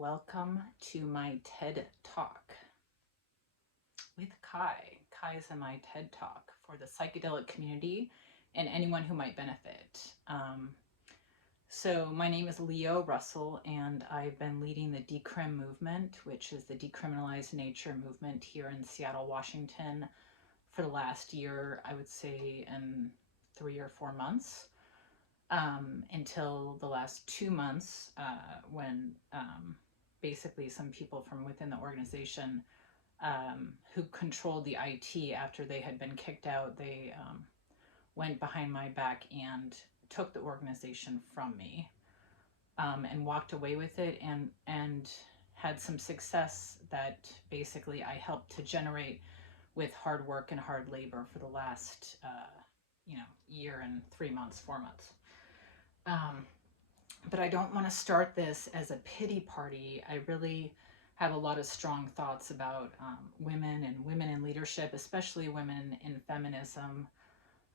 Welcome to my TED Talk with Kai. Kai is in my TED Talk for the psychedelic community and anyone who might benefit. So my name is Leo Russell, and I've been leading the Decrim movement, which is the decriminalized nature movement here in Seattle, Washington, for the last year, I would say, in 3 or 4 months. Until the last 2 months, when basically some people from within the organization who controlled the IT after they had been kicked out, they went behind my back and took the organization from me, and walked away with it, and had some success that basically I helped to generate with hard work and hard labor for the last year and 3 months, 4 months. But I don't want to start this as a pity party. I really have a lot of strong thoughts about women and women in leadership, especially women in feminism,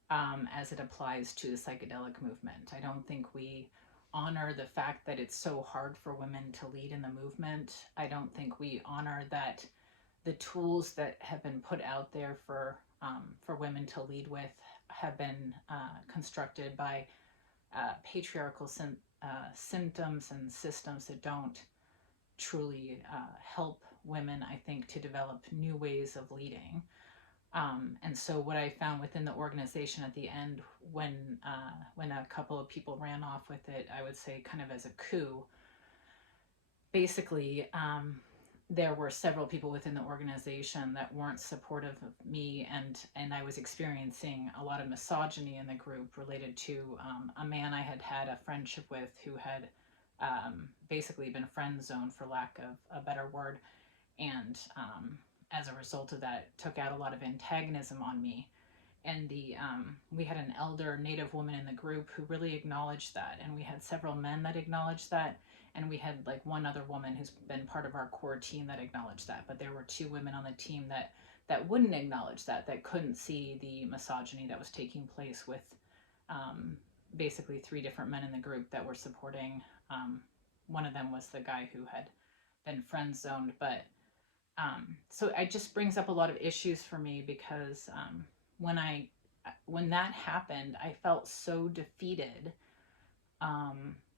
as it applies to the psychedelic movement. I don't think we honor the fact that it's so hard for women to lead in the movement. I don't think we honor that the tools that have been put out there for women to lead with have been constructed by patriarchal symptoms and systems that don't truly help women, I think, to develop new ways of leading. And so what I found within the organization at the end, when a couple of people ran off with it, I would say kind of as a coup, basically, there were several people within the organization that weren't supportive of me, and I was experiencing a lot of misogyny in the group related to a man I had had a friendship with who had basically been friend zoned, for lack of a better word, and as a result of that took out a lot of antagonism on me. And we had an elder Native woman in the group who really acknowledged that, and we had several men that acknowledged that, and we had like one other woman who's been part of our core team that acknowledged that. But there were two women on the team that wouldn't acknowledge that couldn't see the misogyny that was taking place with basically three different men in the group that were supporting. One of them was the guy who had been friend zoned. But so it just brings up a lot of issues for me, because when that happened, I felt so defeated,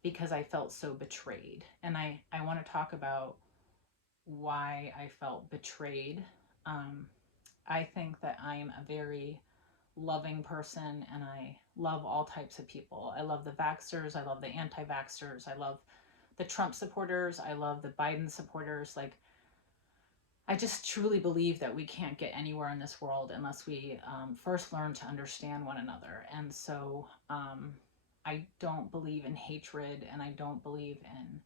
because I felt so betrayed. And I want to talk about why I felt betrayed. I think that I am a very loving person, and I love all types of people. I love the vaxxers, I love the anti-vaxxers, I love the Trump supporters, I love the Biden supporters. Like, I just truly believe that we can't get anywhere in this world unless we first learn to understand one another. And so I don't believe in hatred, and I don't believe in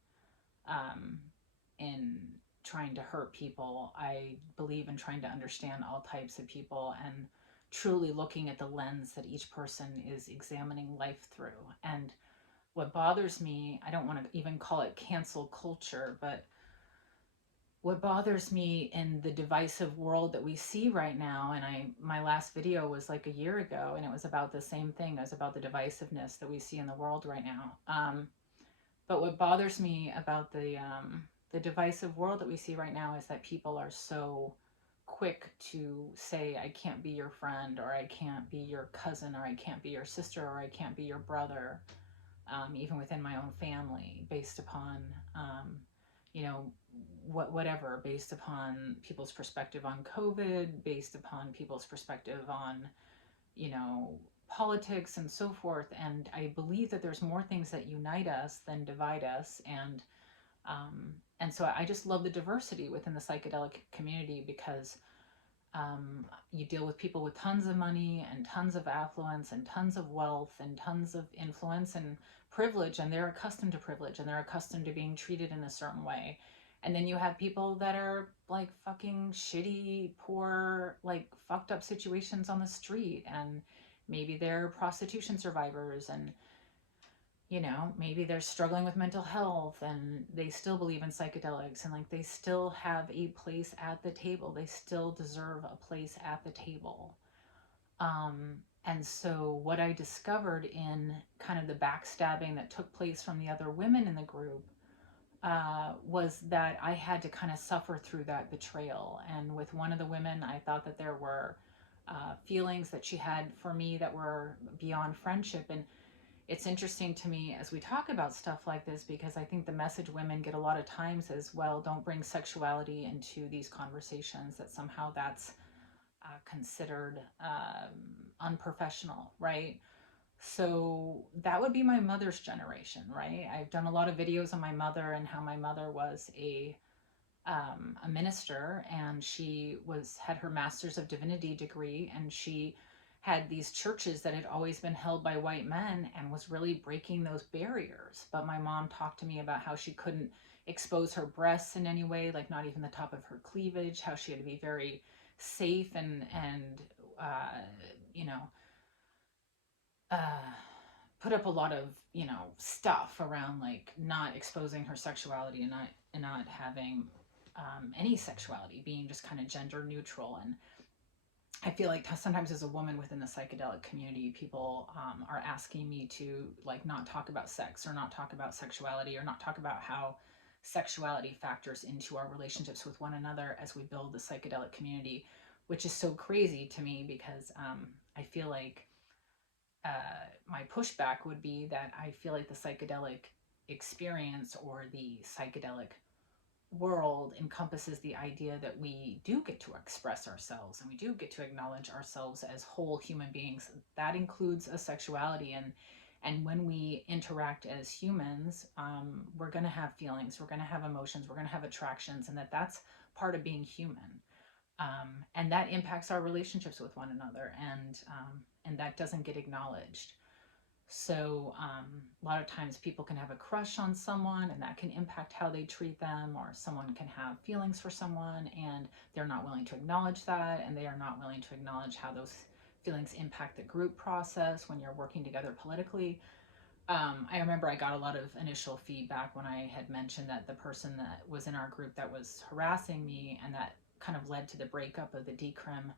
trying to hurt people. I believe in trying to understand all types of people and truly looking at the lens that each person is examining life through. And what bothers me, I don't want to even call it cancel culture, but what bothers me in the divisive world that we see right now, and my last video was like a year ago, and it was about the same thing. It was about the divisiveness that we see in the world right now. But what bothers me about the divisive world that we see right now is that people are so quick to say, I can't be your friend, or I can't be your cousin, or I can't be your sister, or I can't be your brother, even within my own family, based upon whatever, based upon people's perspective on COVID, based upon people's perspective on, politics and so forth. And I believe that there's more things that unite us than divide us. And so I just love the diversity within the psychedelic community, because you deal with people with tons of money and tons of affluence and tons of wealth and tons of influence and privilege, and they're accustomed to privilege, and they're accustomed to being treated in a certain way. And then you have people that are like fucking shitty, poor, like fucked up situations on the street, and maybe they're prostitution survivors, and maybe they're struggling with mental health, and they still believe in psychedelics, and like they still have a place at the table. They still deserve a place at the table. And so what I discovered in kind of the backstabbing that took place from the other women in the group, was that I had to kind of suffer through that betrayal. And with one of the women, I thought that there were feelings that she had for me that were beyond friendship. And it's interesting to me as we talk about stuff like this, because I think the message women get a lot of times is, well, don't bring sexuality into these conversations, that somehow that's considered unprofessional, right? So that would be my mother's generation, right? I've done a lot of videos on my mother and how my mother was a minister, and she had her master's of divinity degree, and she had these churches that had always been held by white men and was really breaking those barriers. But my mom talked to me about how she couldn't expose her breasts in any way, like not even the top of her cleavage, how she had to be very safe and uh, you know uh, put up a lot of stuff around like not exposing her sexuality, and not having any sexuality, being just kind of gender neutral. And I feel like sometimes as a woman within the psychedelic community, people are asking me to like not talk about sex, or not talk about sexuality, or not talk about how sexuality factors into our relationships with one another as we build the psychedelic community, which is so crazy to me, because I feel like my pushback would be that I feel like the psychedelic experience, or the psychedelic world, encompasses the idea that we do get to express ourselves, and we do get to acknowledge ourselves as whole human beings. That includes a sexuality, and when we interact as humans, we're going to have feelings, we're going to have emotions, we're going to have attractions, and that's part of being human. And that impacts our relationships with one another, and that doesn't get acknowledged. So a lot of times people can have a crush on someone, and that can impact how they treat them, or someone can have feelings for someone and they're not willing to acknowledge that, and they are not willing to acknowledge how those feelings impact the group process when you're working together politically. I remember I got a lot of initial feedback when I had mentioned that the person that was in our group that was harassing me, and that kind of led to the breakup of the Decrim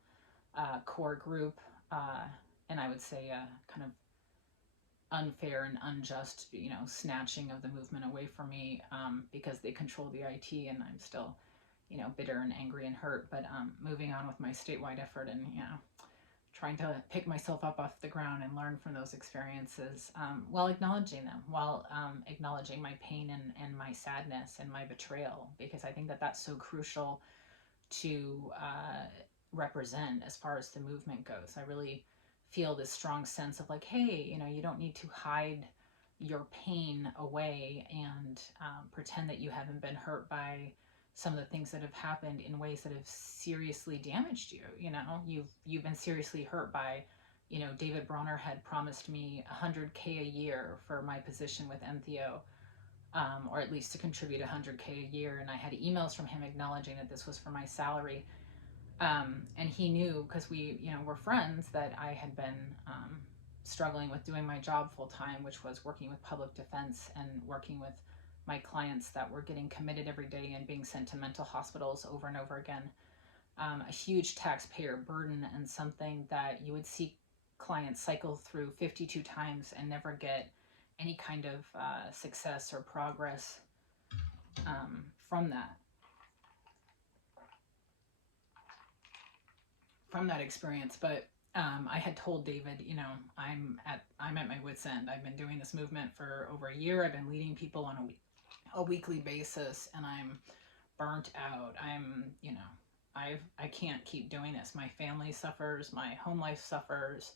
core group. Uh, and I would say kind of unfair and unjust, snatching of the movement away from me, because they control the IT, and I'm still, bitter and angry and hurt. But moving on with my statewide effort, and trying to pick myself up off the ground and learn from those experiences, while acknowledging them, while acknowledging my pain and my sadness and my betrayal, because I think that that's so crucial to represent as far as the movement goes. I really feel this strong sense of like, hey, you don't need to hide your pain away and pretend that you haven't been hurt by some of the things that have happened in ways that have seriously damaged you. You've been seriously hurt by, David Bronner had promised me $100K a year for my position with MTO, or at least to contribute $100K a year. And I had emails from him acknowledging that this was for my salary. And he knew, because we, were friends, that I had been struggling with doing my job full time, which was working with public defense and working with my clients that were getting committed every day and being sent to mental hospitals over and over again. A huge taxpayer burden, and something that you would see clients cycle through 52 times and never get any kind of success or progress from that experience. But I had told David, I'm at my wit's end. I've been doing this movement for over a year. I've been leading people on a weekly basis, and I'm burnt out. I can't keep doing this. My family suffers, my home life suffers.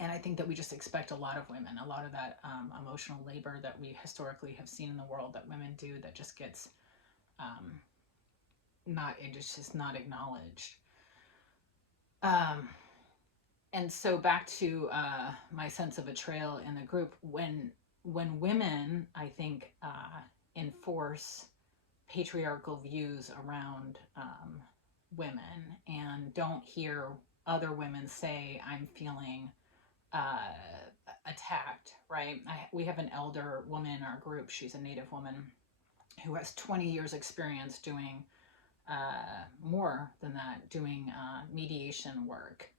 And I think that we just expect a lot of women, a lot of that emotional labor that we historically have seen in the world that women do, that just gets it's just not acknowledged. And so back to my sense of betrayal in the group, when women, I think, enforce patriarchal views around women, and don't hear other women say, I'm feeling attacked, right? We have an elder woman in our group. She's a Native woman who has 20 years experience doing more than that, doing mediation work.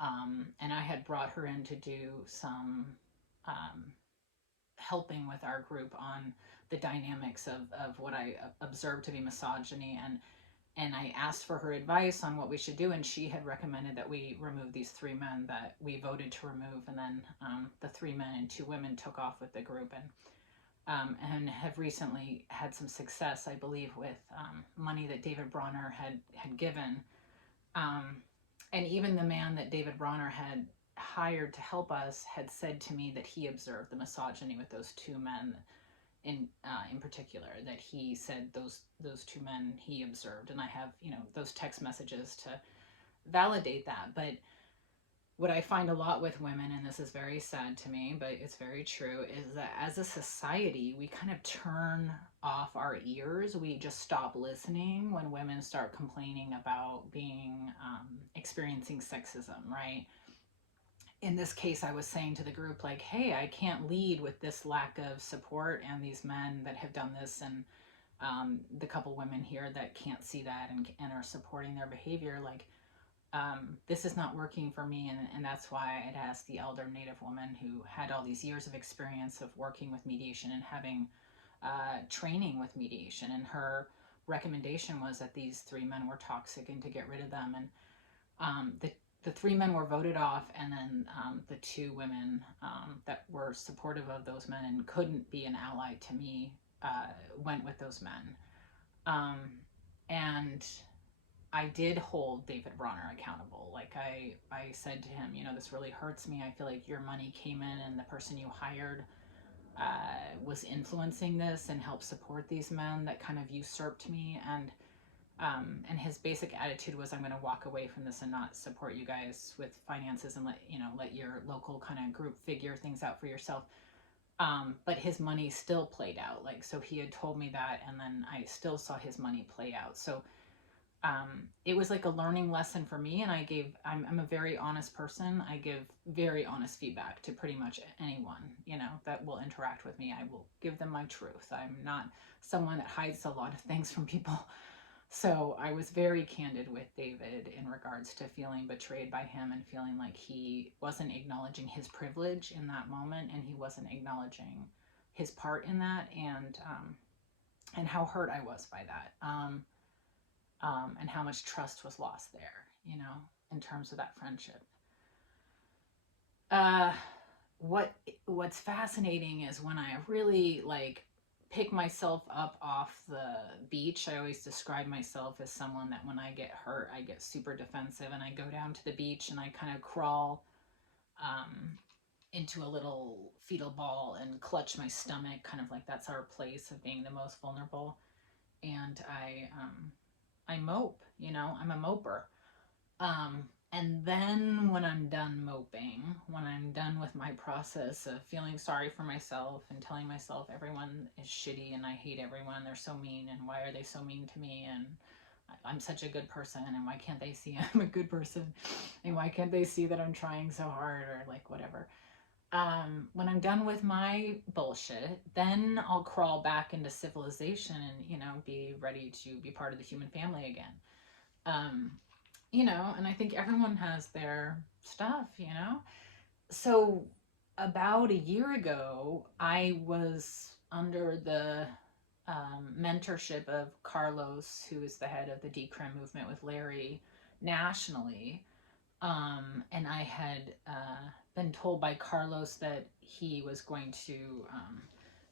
And I had brought her in to do some helping with our group on the dynamics of what I observed to be misogyny, and I asked for her advice on what we should do, and she had recommended that we remove these 3 men that we voted to remove, and then the 3 men and 2 women took off with the group, and have recently had some success, I believe, with money that David Bronner had given. And even the man that David Bronner had hired to help us had said to me that he observed the misogyny with those 2 men in particular, that he said those 2 men he observed, and I have those text messages to validate that. But what I find a lot with women, and this is very sad to me, but it's very true, is that as a society, we kind of turn off our ears. We just stop listening when women start complaining about being experiencing sexism, right? In this case, I was saying to the group, like, hey, I can't lead with this lack of support and these men that have done this, and the couple women here that can't see that and are supporting their behavior. Like, this is not working for me, and that's why I had asked the elder Native woman who had all these years of experience of working with mediation and having training with mediation, and her recommendation was that these 3 men were toxic and to get rid of them. And the 3 men were voted off, and then the 2 women that were supportive of those men and couldn't be an ally to me went with those men. And I did hold David Bronner accountable. Like, I said to him, this really hurts me. I feel like your money came in and the person you hired was influencing this and helped support these men that kind of usurped me. And his basic attitude was, I'm going to walk away from this and not support you guys with finances and let your local kind of group figure things out for yourself. But his money still played out. Like, so he had told me that, and then I still saw his money play out. So it was like a learning lesson for me, and I'm a very honest person. I give very honest feedback to pretty much anyone, that will interact with me. I will give them my truth. I'm not someone that hides a lot of things from people. So I was very candid with David in regards to feeling betrayed by him and feeling like he wasn't acknowledging his privilege in that moment, and he wasn't acknowledging his part in that, and how hurt I was by that. And how much trust was lost there, in terms of that friendship. What's fascinating is when I really pick myself up off the beach. I always describe myself as someone that when I get hurt, I get super defensive, and I go down to the beach and I kind of crawl into a little fetal ball and clutch my stomach, kind of like that's our place of being the most vulnerable. And I mope, I'm a moper. And then when I'm done moping, when I'm done with my process of feeling sorry for myself and telling myself everyone is shitty and I hate everyone, they're so mean, and why are they so mean to me, and I'm such a good person, and why can't they see I'm a good person, and why can't they see that I'm trying so hard, or whatever. When I'm done with my bullshit, then I'll crawl back into civilization and, be ready to be part of the human family again. And I think everyone has their stuff. So about a year ago, I was under the mentorship of Carlos, who is the head of the Decrim movement with Larry nationally. And I had been told by Carlos that he was going to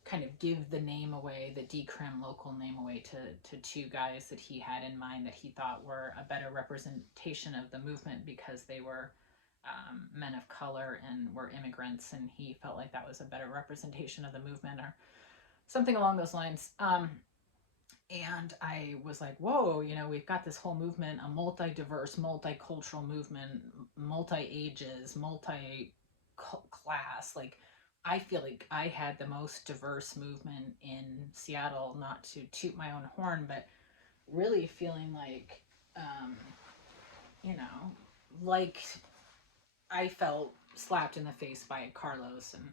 kind of give the name away, the Decrim local name away, to 2 guys that he had in mind that he thought were a better representation of the movement because they were men of color and were immigrants, and he felt like that was a better representation of the movement or something along those lines. And I was like, whoa, we've got this whole movement, a multi-diverse, multicultural movement, multi-ages, multi-class. I feel like I had the most diverse movement in Seattle, not to toot my own horn, but really feeling like, like I felt slapped in the face by Carlos, and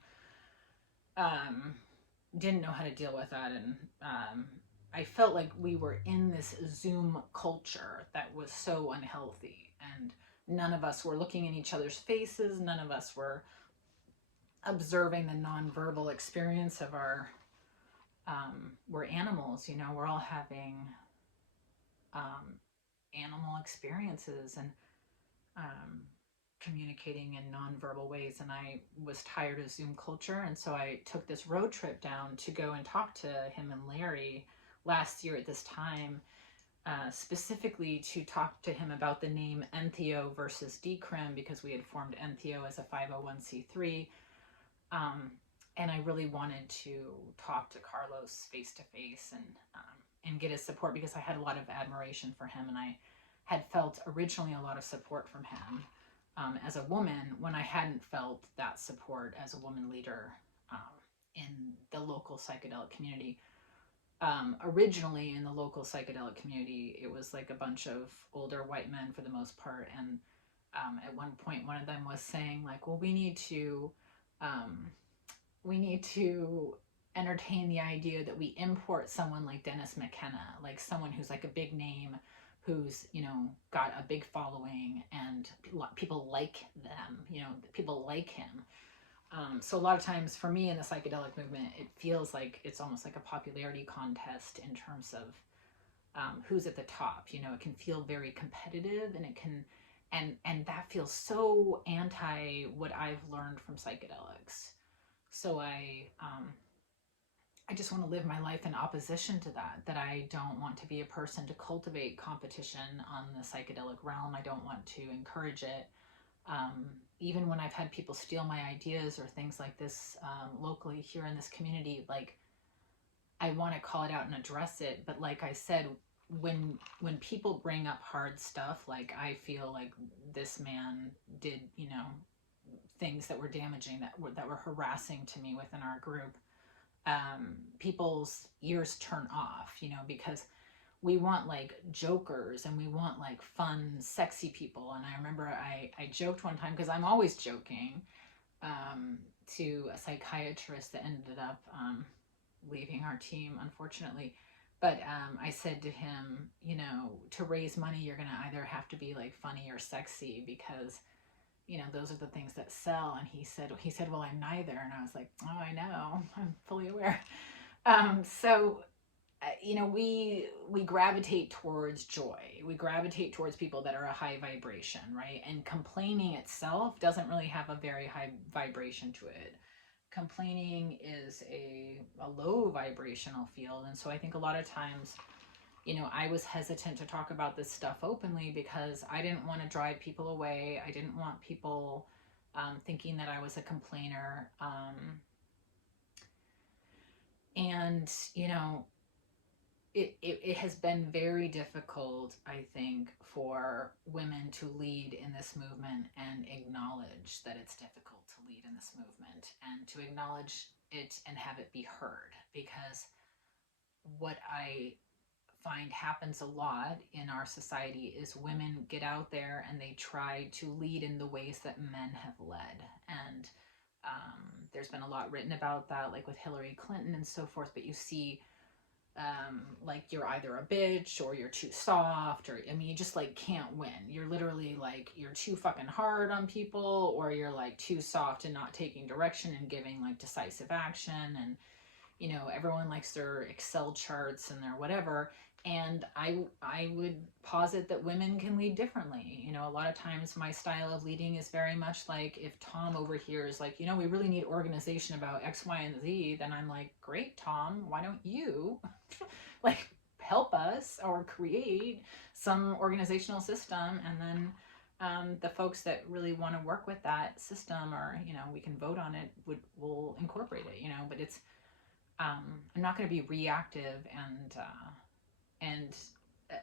didn't know how to deal with that. And I felt like we were in this Zoom culture that was so unhealthy, and none of us were looking in each other's faces. None of us were observing the nonverbal experience of our, we're animals, you know, we're all having um, animal experiences and um, communicating in nonverbal ways. And I was tired of Zoom culture. And so I took this road trip down to go and talk to him and Larry last year at this time, specifically to talk to him about the name Entheo versus Decrim, because we had formed Entheo as a 501c3. Um, and I really wanted to talk to Carlos face to face and get his support, because I had a lot of admiration for him, and I had felt originally a lot of support from him as a woman, when I hadn't felt that support as a woman leader in the local psychedelic community. Originally in the local psychedelic community, it was like a bunch of older white men for the most part, and at one point one of them was saying like, well, um, we need to entertain the idea that we import someone like Dennis McKenna, like someone who's like a big name, who's, you know, got a big following and people like them, you know, people like him. So a lot of times for me in the psychedelic movement, it feels like it's almost like a popularity contest in terms of who's at the top. You know, it can feel very competitive, and it can, and that feels so anti what I've learned from psychedelics. So I just want to live my life in opposition to that. That I don't want to be a person to cultivate competition on the psychedelic realm. I don't want to encourage it. Um, Even when I've had people steal my ideas or things like this locally here in this community, like I want to call it out and address it. But like I said, when people bring up hard stuff, like I feel like this man did, you know, things that were damaging, that were harassing to me within our group, people's ears turn off, you know, because we want like jokers and we want like fun, sexy people. And I remember I joked one time, because I'm always joking, um, to a psychiatrist that ended up leaving our team, unfortunately. But I said to him, you know, to raise money, you're going to either have to be like funny or sexy, because you know those are the things that sell. And he said, well, I'm neither. And I was like, oh, I know, I'm fully aware. So you know, we gravitate towards joy, we gravitate towards people that are a high vibration, right? And complaining itself doesn't really have a very high vibration to it. Complaining is a low vibrational field. And so I think a lot of times, you know, I was hesitant to talk about this stuff openly, because I didn't want to drive people away. I didn't want people thinking that I was a complainer. And, you know, it has been very difficult, I think, for women to lead in this movement and acknowledge that it's difficult to lead in this movement, and to acknowledge it and have it be heard. Because what I find happens a lot in our society is women get out there and they try to lead in the ways that men have led. And there's been a lot written about that, like with Hillary Clinton and so forth. But you see, like you're either a bitch or you're too soft, or I mean, you just like can't win. You're literally like, you're too fucking hard on people, or you're like too soft and not taking direction and giving like decisive action. And you know, everyone likes their Excel charts and their whatever. And I would posit that women can lead differently. You know, a lot of times my style of leading is very much like, if Tom over here is like, you know, we really need organization about X, Y, and Z, then I'm like, great, Tom, why don't you like help us or create some organizational system? And then the folks that really want to work with that system, or you know, we can vote on it, will incorporate it. You know, but it's I'm not going to be reactive and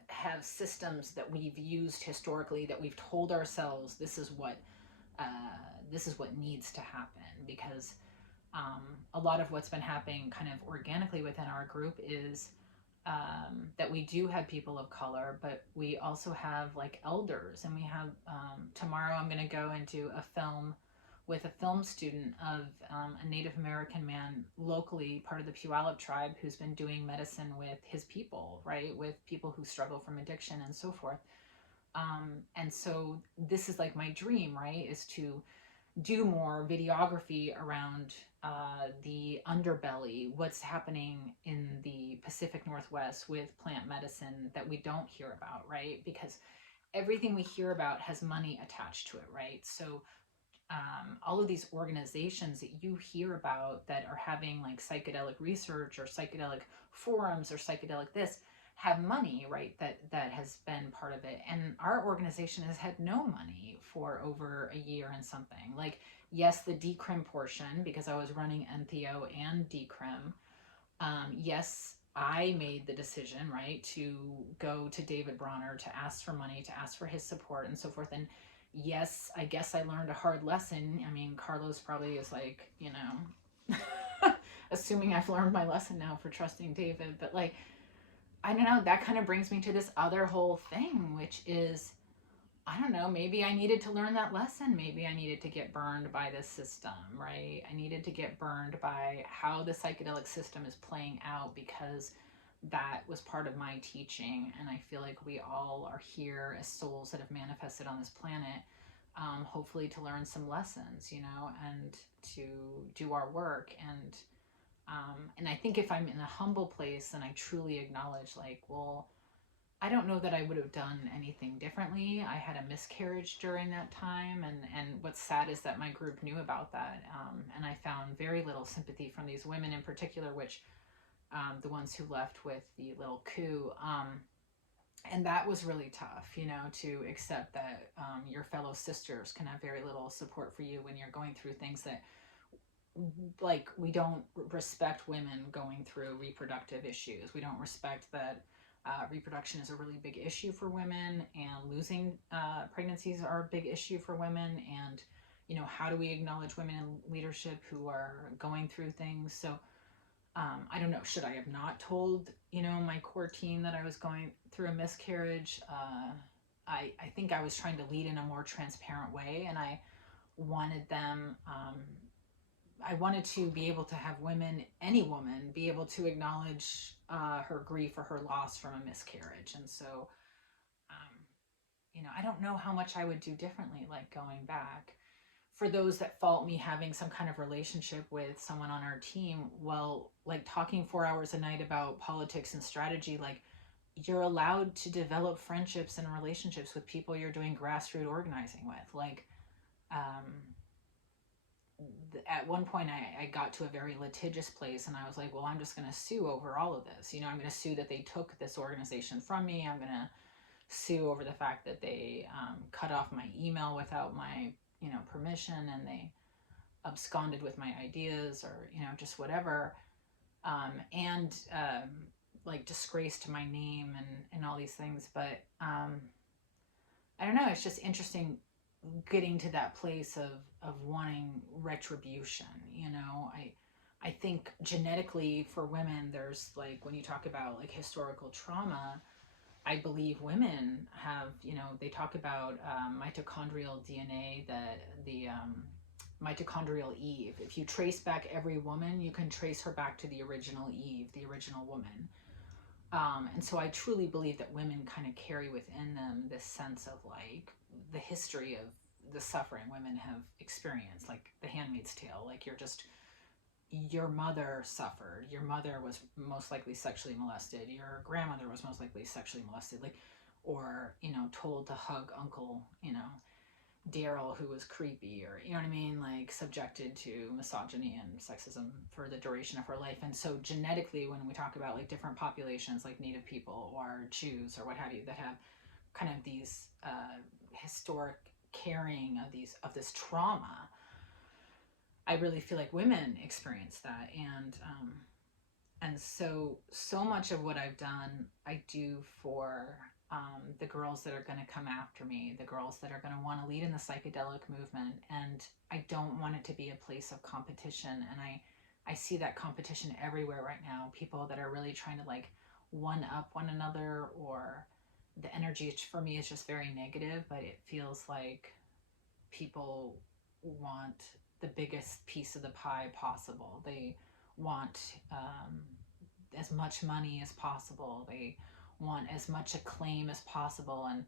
have systems that we've used historically, that we've told ourselves uh, this is what needs to happen. Because a lot of what's been happening kind of organically within our group is that we do have people of color, but we also have like elders. And we have, tomorrow I'm going to go and do a film with a film student of a Native American man locally, part of the Puyallup tribe, who's been doing medicine with his people, right? With people who struggle from addiction and so forth. And so this is like my dream, right? Is to do more videography around the underbelly, what's happening in the Pacific Northwest with plant medicine that we don't hear about, right? Because everything we hear about has money attached to it, right? So all of these organizations that you hear about that are having like psychedelic research or psychedelic forums or psychedelic this have money, right? That has been part of it. And our organization has had no money for over a year and something. Like, yes, the decrim portion, because I was running NPO and decrim. Yes, I made the decision, right, to go to David Bronner to ask for money, to ask for his support and so forth. And yes, I guess I learned a hard lesson. I mean, Carlos probably is like, assuming I've learned my lesson now for trusting David. But like, I don't know, that kind of brings me to this other whole thing, which is, I don't know, maybe I needed to learn that lesson. Maybe I needed to get burned by this system, right? I needed to get burned by how the psychedelic system is playing out, because that was part of my teaching. And I feel like we all are here as souls that have manifested on this planet, hopefully to learn some lessons, and to do our work. And I think if I'm in a humble place and I truly acknowledge, like, well, I don't know that I would have done anything differently. I had a miscarriage during that time, and what's sad is that my group knew about that, and I found very little sympathy from these women in particular, which the ones who left with the little coup, and that was really tough, to accept that your fellow sisters can have very little support for you when you're going through things that, like, we don't respect women going through reproductive issues. We don't respect that reproduction is a really big issue for women, and losing pregnancies are a big issue for women. And, how do we acknowledge women in leadership who are going through things? So I don't know, should I have not told, my core team that I was going through a miscarriage? I think I was trying to lead in a more transparent way, and I wanted them I wanted to be able to have women, any woman, be able to acknowledge her grief or her loss from a miscarriage. And so, um, I don't know how much I would do differently, like going back. For those that fault me having some kind of relationship with someone on our team, well, like talking 4 hours a night about politics and strategy, like, you're allowed to develop friendships and relationships with people you're doing grassroots organizing with. Like, um, at one point I got to a very litigious place, and I was like, well, I'm just going to sue over all of this. I'm going to sue that they took this organization from me. I'm going to sue over the fact that they cut off my email without my, permission, and they absconded with my ideas, or, just whatever. And like, disgraced my name, and all these things. But I don't know, it's just interesting getting to that place of wanting retribution. I think genetically for women, there's, like, when you talk about like historical trauma, I believe women have, they talk about mitochondrial DNA, that the mitochondrial Eve, if you trace back every woman, you can trace her back to the original Eve, the original woman. And so I truly believe that women kind of carry within them this sense of, like, the history of the suffering women have experienced, like the Handmaid's Tale. Like, your mother suffered. Your mother was most likely sexually molested. Your grandmother was most likely sexually molested. Like, or, told to hug Uncle, Daryl, who was creepy, or, you know what I mean? Like, subjected to misogyny and sexism for the duration of her life. And so genetically, when we talk about like different populations, like Native people or Jews or what have you, that have kind of these historic carrying of this trauma, I really feel like women experience that. And so much of what I've done, I do for the girls that are going to come after me, the girls that are going to want to lead in the psychedelic movement. And I don't want it to be a place of competition. And I see that competition everywhere right now. People that are really trying to, like, one up one another, or the energy for me is just very negative. But it feels like people want the biggest piece of the pie possible. They want as much money as possible. They want as much acclaim as possible. And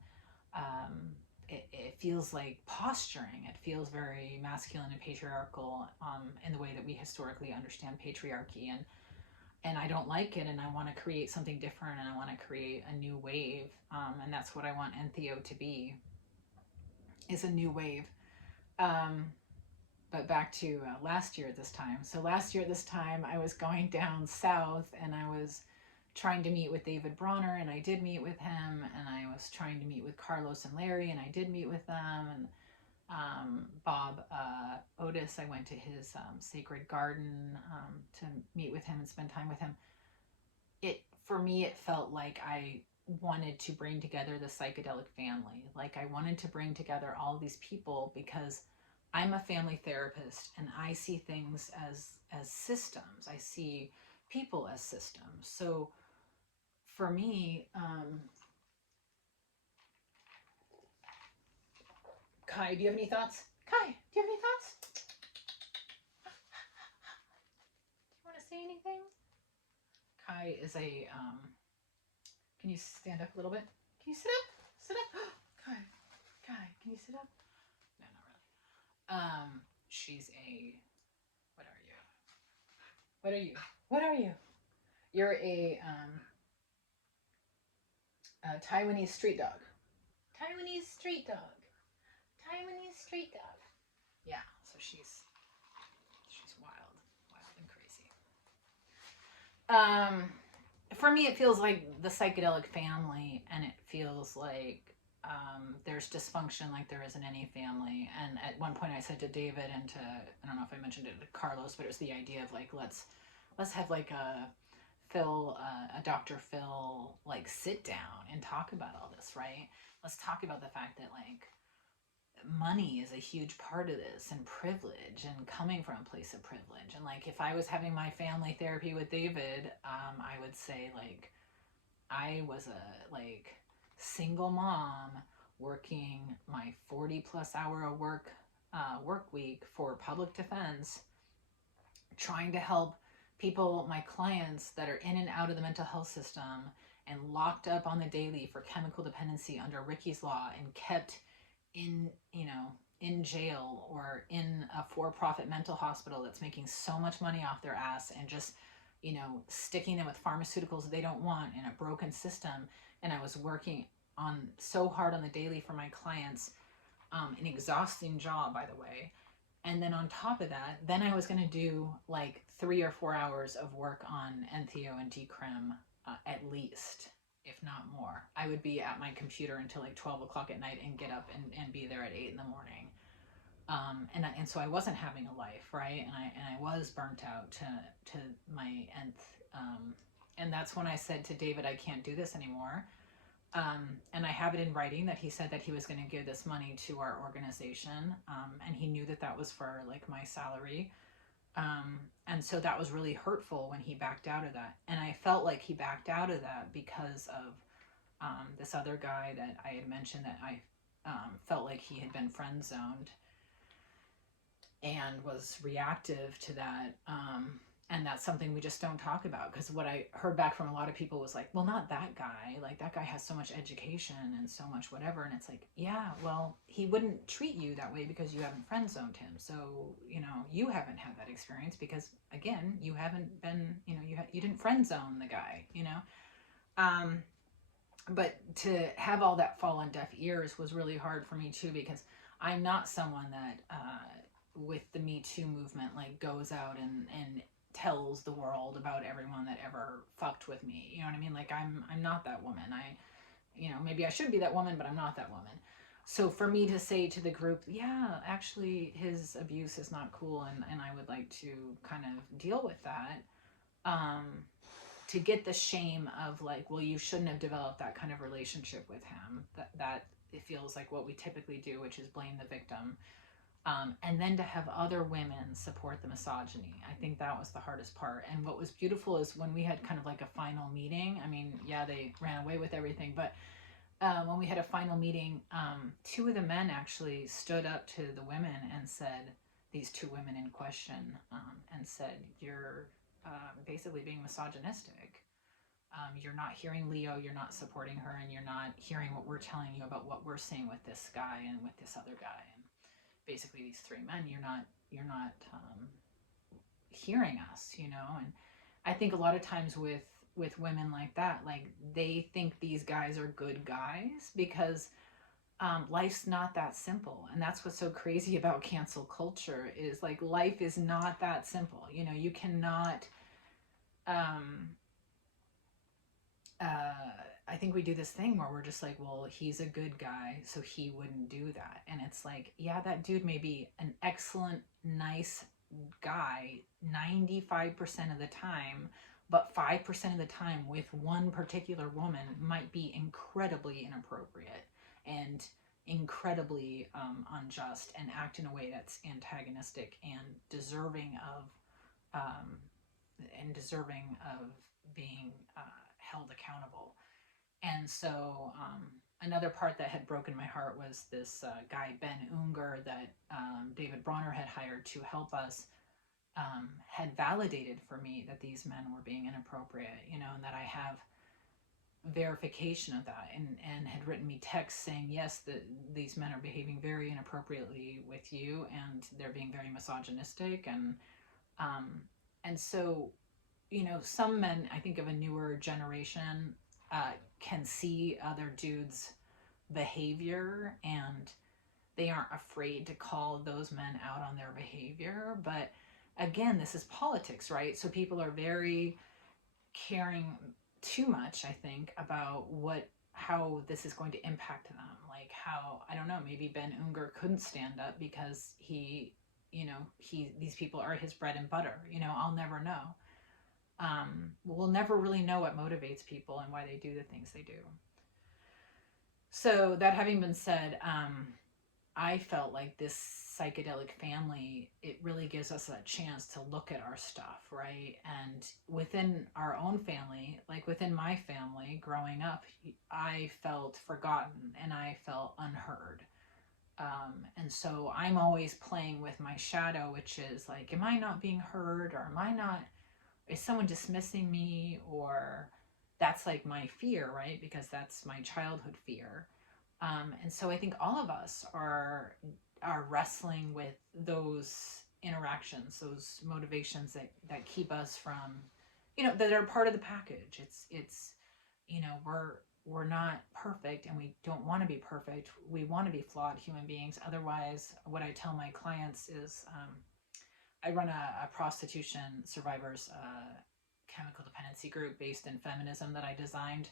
it feels like posturing. It feels very masculine and patriarchal, in the way that we historically understand patriarchy, and I don't like it, and I want to create something different, and I want to create a new wave, and that's what I want Entheo to be, is a new wave. Um, but back to last year at this time. So last year at this time, I was going down south, and I was trying to meet with David Bronner, and I did meet with him, and I was trying to meet with Carlos and Larry, and I did meet with them, and Bob Otis, I went to his sacred garden to meet with him and spend time with him. For me, it felt like I wanted to bring together the psychedelic family. Like I wanted to bring together all of these people, because I'm a family therapist, and I see things as systems. I see people as systems. So for me, Kai, do you have any thoughts? Kai, do you have any thoughts? Do you want to say anything? Kai is a, can you stand up a little bit? Can you sit up? Sit up. Kai, can you sit up? No, not really. She's a, what are you? What are you? What are you? You're a Taiwanese street dog. Taiwanese street dog. Taiwanese street dog. Yeah, so she's wild and crazy. For me, it feels like the psychedelic family, and it feels like there's dysfunction like there is in any family. And at one point I said to David and to, I don't know if I mentioned it to Carlos, but it was the idea of like, let's have like a Dr. Phil, like sit down and talk about all this, right? Let's talk about the fact that like money is a huge part of this, and privilege, and coming from a place of privilege. And like if I was having my family therapy with David, I would say like I was a like single mom working my 40 plus hour work week for public defense, trying to help people, my clients that are in and out of the mental health system and locked up on the daily for chemical dependency under Ricky's Law, and kept in, in jail or in a for-profit mental hospital that's making so much money off their ass, and just, sticking them with pharmaceuticals they don't want in a broken system. And I was working on so hard on the daily for my clients, an exhausting job, by the way. And then on top of that, then I was going to do like 3 or 4 hours of work on Entheo and Decrim, at least, if not more. I would be at my computer until like 12 o'clock at night and get up and be there at 8 in the morning. And so I wasn't having a life, right? And I was burnt out to my nth. And that's when I said to David, I can't do this anymore. And I have it in writing that he said that he was going to give this money to our organization. And he knew that that was for like my salary. And so that was really hurtful when he backed out of that. And I felt like he backed out of that because of this other guy that I had mentioned, that I felt like he had been friend zoned and was reactive to that. And that's something we just don't talk about, because what I heard back from a lot of people was like, well, not that guy. Like, that guy has so much education and so much whatever. And it's like, yeah, well, he wouldn't treat you that way because you haven't friend zoned him. So, you haven't had that experience because, again, you haven't been, you didn't friend zone the guy, But to have all that fall on deaf ears was really hard for me too, because I'm not someone that, with the Me Too movement, like goes out and tells the world about everyone that ever fucked with me. You know what I mean? Like I'm not that woman. Maybe I should be that woman, but I'm not that woman. So for me to say to the group, yeah, actually his abuse is not cool, and I would like to kind of deal with that, to get the shame of like, well, you shouldn't have developed that kind of relationship with him. That it feels like what we typically do, which is blame the victim. And then to have other women support the misogyny. I think that was the hardest part. And what was beautiful is when we had kind of like a final meeting, I mean, yeah, they ran away with everything, but when we had a final meeting, 2 of the men actually stood up to the women and said, these 2 women in question, and said, you're basically being misogynistic. You're not hearing Leo, you're not supporting her, and you're not hearing what we're telling you about what we're seeing with this guy and with this other guy, and basically these three men. You're not hearing us, you know. And I think a lot of times with women like that, like they think these guys are good guys because life's not that simple. And that's what's so crazy about cancel culture is like life is not that simple. You know, you cannot um I think we do this thing where we're just like, well, he's a good guy, so he wouldn't do that. And it's like, yeah, that dude may be an excellent, nice guy 95% of the time, but 5% of the time with one particular woman might be incredibly inappropriate and incredibly unjust and act in a way that's antagonistic and um, deserving of being held accountable. And so another part that had broken my heart was this guy, Ben Unger, that David Bronner had hired to help us, had validated for me that these men were being inappropriate, you know, and that I have verification of that, and had written me texts saying, yes, that these men are behaving very inappropriately with you and they're being very misogynistic. Um, and so, you know, some men, I think of a newer generation, can see other dudes' behavior and they aren't afraid to call those men out on their behavior. But again, this is politics, right? So people are very caring too much, I think, about how this is going to impact them. Like how, I don't know, maybe Ben Unger couldn't stand up because these people are his bread and butter. You know, I'll never know. We'll never really know what motivates people and why they do the things they do. So that having been said, I felt like this psychedelic family, it really gives us a chance to look at our stuff, right? And within our own family, like within my family growing up, I felt forgotten and I felt unheard. And so I'm always playing with my shadow, which is like, am I not being heard, or is someone dismissing me? Or that's like my fear, right? Because that's my childhood fear. And so I think all of us are wrestling with those interactions, those motivations that keep us from, you know, that are part of the package. It's you know, we're not perfect and we don't want to be perfect. We want to be flawed human beings. Otherwise, what I tell my clients is, I run a prostitution survivors chemical dependency group based in feminism that I designed,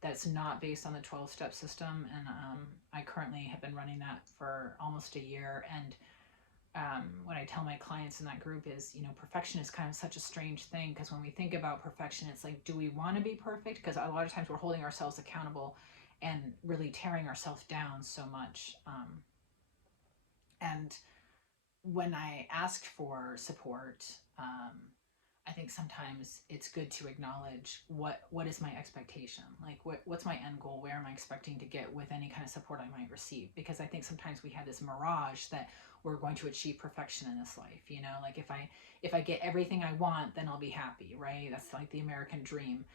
that's not based on the 12-step system. And I currently have been running that for almost a year. And what I tell my clients in that group is, you know, perfection is kind of such a strange thing, because when we think about perfection, it's like, do we want to be perfect? Because a lot of times we're holding ourselves accountable and really tearing ourselves down so much. And when I asked for support, I think sometimes it's good to acknowledge what is my expectation, like what's my end goal, where am I expecting to get with any kind of support I might receive? Because I think sometimes we have this mirage that we're going to achieve perfection in this life, you know, like if I get everything I want, then I'll be happy, right? That's like the American dream.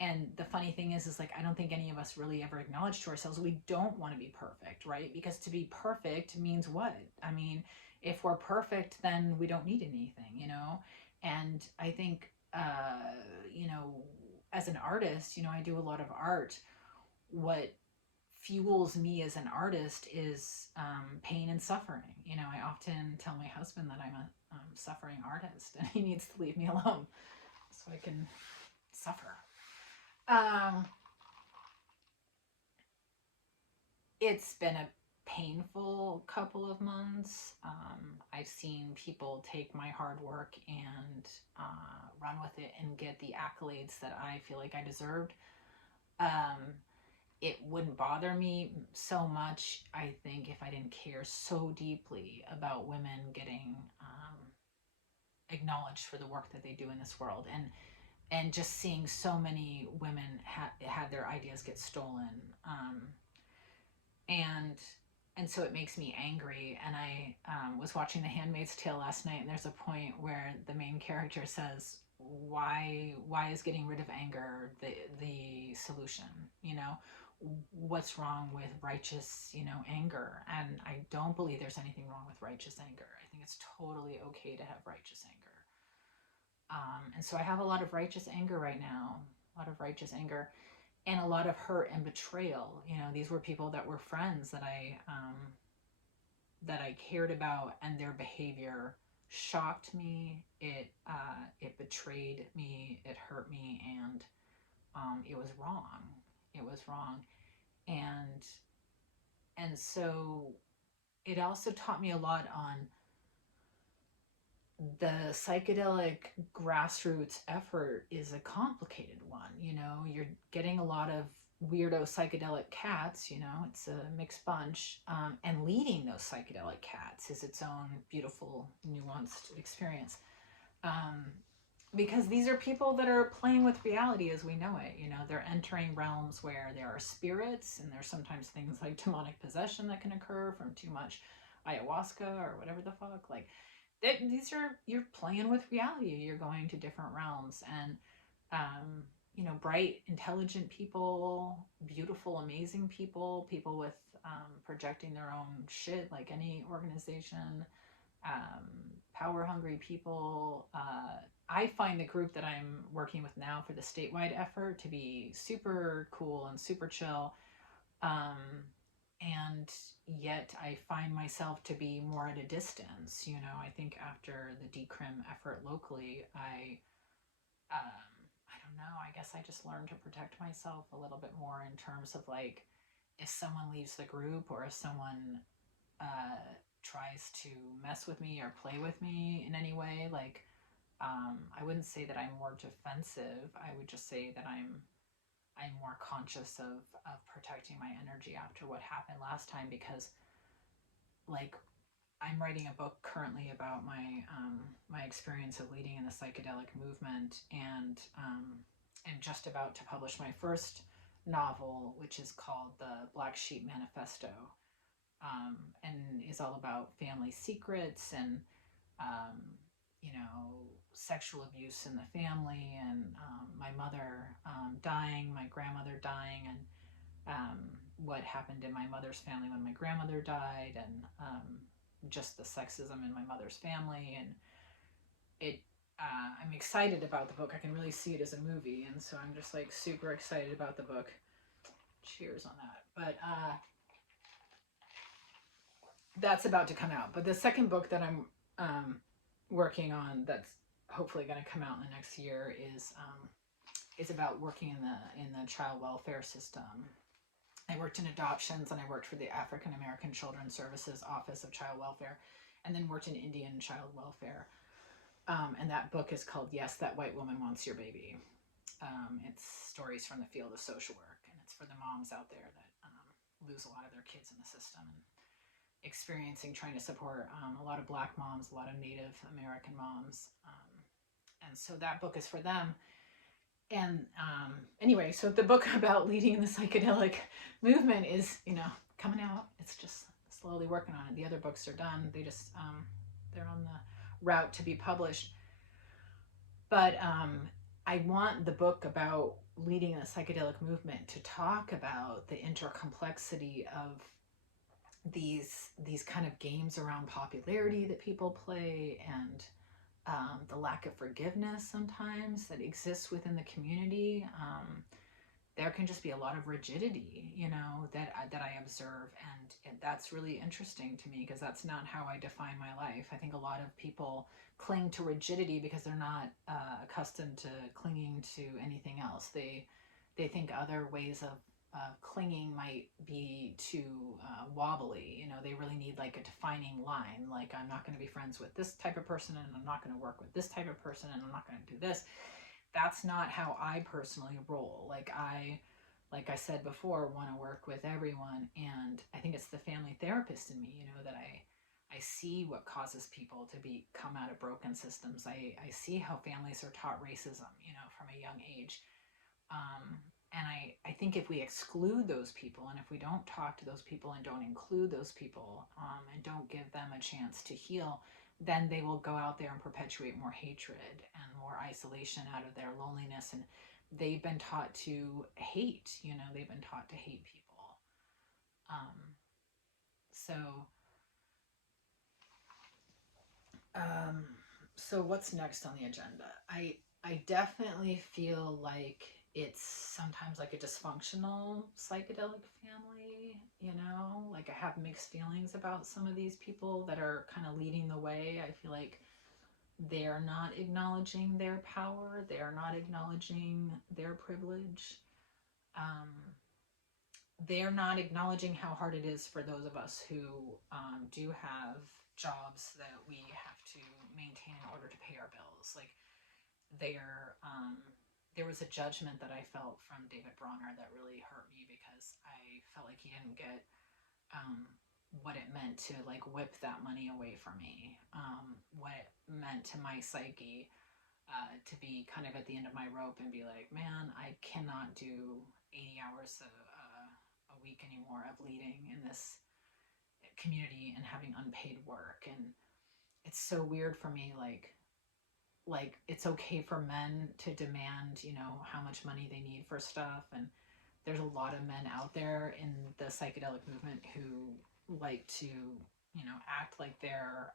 And the funny thing is like, I don't think any of us really ever acknowledge to ourselves we don't want to be perfect, right? Because to be perfect means what? I mean, if we're perfect, then we don't need anything, you know? And I think, you know, as an artist, you know, I do a lot of art. What fuels me as an artist is pain and suffering. You know, I often tell my husband that I'm a suffering artist and he needs to leave me alone so I can suffer. Um, it's been a painful couple of months. I've seen people take my hard work and run with it and get the accolades that I feel like I deserved. Um, it wouldn't bother me so much, I think, if I didn't care so deeply about women getting acknowledged for the work that they do in this world, and just seeing so many women had their ideas get stolen. And and so it makes me angry. And I was watching The Handmaid's Tale last night, and there's a point where the main character says, why is getting rid of anger the solution? You know, what's wrong with righteous, anger? And I don't believe there's anything wrong with righteous anger. I think it's totally okay to have righteous anger. And so I have a lot of righteous anger right now, a lot of righteous anger, and a lot of hurt and betrayal. These were people that were friends that I cared about, and their behavior shocked me. It betrayed me. It hurt me, and it was wrong. It was wrong, and so it also taught me a lot on the psychedelic grassroots effort is a complicated one. You're getting a lot of weirdo psychedelic cats, it's a mixed bunch. And leading those psychedelic cats is its own beautiful, nuanced experience. Um, because these are people that are playing with reality as we know it. They're entering realms where there are spirits, and there's sometimes things like demonic possession that can occur from too much ayahuasca or whatever the fuck. Like, you're playing with reality. You're going to different realms, and bright, intelligent people, beautiful, amazing people with projecting their own shit, like any organization. Power hungry people. I find the group that I'm working with now for the statewide effort to be super cool and super chill. Um, and yet I find myself to be more at a distance. I think after the Decrim effort locally, I don't know, I guess I just learned to protect myself a little bit more in terms of, like, if someone leaves the group, or if someone tries to mess with me or play with me in any way, like, I wouldn't say that I'm more defensive. I would just say that I'm more conscious of protecting my energy after what happened last time, because, like, I'm writing a book currently about my experience of leading in the psychedelic movement, and am just about to publish my first novel, which is called The Black Sheep Manifesto, and is all about family secrets and um, sexual abuse in the family, and my mother dying, my grandmother dying, and um, what happened in my mother's family when my grandmother died, and just the sexism in my mother's family. And it I'm excited about the book. I can really see it as a movie, and so I'm just, like, super excited about the book. Cheers on that. But that's about to come out. But the second book that I'm working on, that's hopefully going to come out in the next year, is about working in the child welfare system. I worked in adoptions, and I worked for the African American Children's Services Office of Child Welfare, and then worked in Indian child welfare. And that book is called Yes, That White Woman Wants Your Baby. It's stories from the field of social work, and it's for the moms out there that lose a lot of their kids in the system, and experiencing trying to support a lot of Black moms, a lot of Native American moms. And so that book is for them. And anyway, so the book about leading in the psychedelic movement is, coming out. It's just slowly working on it. The other books are done. They're on the route to be published. But I want the book about leading in the psychedelic movement to talk about the intercomplexity of these kind of games around popularity that people play, and the lack of forgiveness sometimes that exists within the community. There can just be a lot of rigidity, that I observe, and that's really interesting to me, because that's not how I define my life. I think a lot of people cling to rigidity because they're not accustomed to clinging to anything else. They think other ways of clinging might be too wobbly. They really need, like, a defining line. Like, I'm not going to be friends with this type of person, and I'm not going to work with this type of person, and I'm not going to do this. That's not how I personally roll. Like I said before, want to work with everyone, and I think it's the family therapist in me, that I see what causes people to come out of broken systems. I see how families are taught racism, from a young age. And I think if we exclude those people, and if we don't talk to those people, and don't include those people, and don't give them a chance to heal, then they will go out there and perpetuate more hatred and more isolation out of their loneliness. And they've been taught to hate, they've been taught to hate people. Um, so, um, so what's next on the agenda? I definitely feel like it's sometimes like a dysfunctional psychedelic family, like I have mixed feelings about some of these people that are kind of leading the way. I feel like they're not acknowledging their power, they're not acknowledging their privilege. Um, they're not acknowledging how hard it is for those of us who do have jobs that we have to maintain in order to pay our bills. Like, there was a judgment that I felt from David Bronner that really hurt me, because I felt like he didn't get what it meant to like whip that money away from me, what it meant to my psyche, to be kind of at the end of my rope and be like, man, I cannot do 80 hours a week anymore of leading in this community and having unpaid work. And it's so weird for me, like it's okay for men to demand, how much money they need for stuff. And there's a lot of men out there in the psychedelic movement who like to, act like they're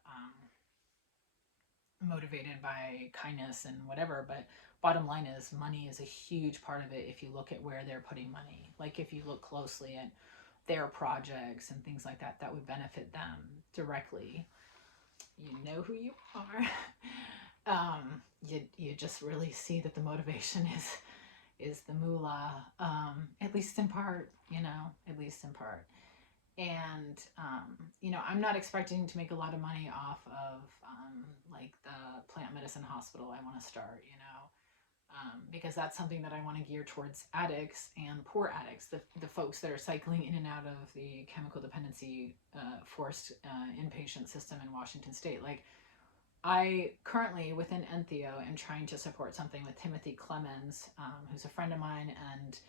motivated by kindness and whatever. But bottom line is, money is a huge part of it if you look at where they're putting money. Like, if you look closely at their projects and things like that, that would benefit them directly. You know who you are. You just really see that the motivation is the moolah, at least in part, at least in part. And I'm not expecting to make a lot of money off of like the plant medicine hospital I want to start, because that's something that I want to gear towards addicts and poor addicts, the folks that are cycling in and out of the chemical dependency forced inpatient system in Washington State. Like, I currently, within Entheo, am trying to support something with Timothy Clemens, who's a friend of mine, and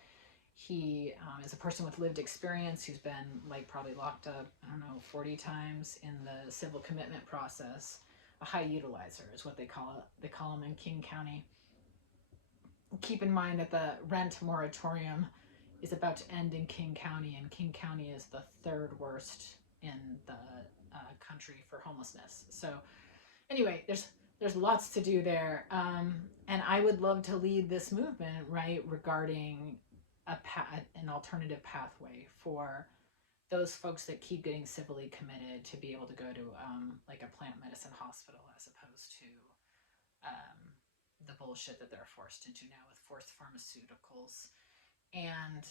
he is a person with lived experience who's been like probably locked up, 40 times in the civil commitment process. A high utilizer is what they call it. They call them in King County. Keep in mind that the rent moratorium is about to end in King County, and King County is the third worst in the country for homelessness. So anyway, there's lots to do there, and I would love to lead this movement, right, regarding an alternative pathway for those folks that keep getting civilly committed to be able to go to like a plant medicine hospital, as opposed to the bullshit that they're forced into now with forced pharmaceuticals. And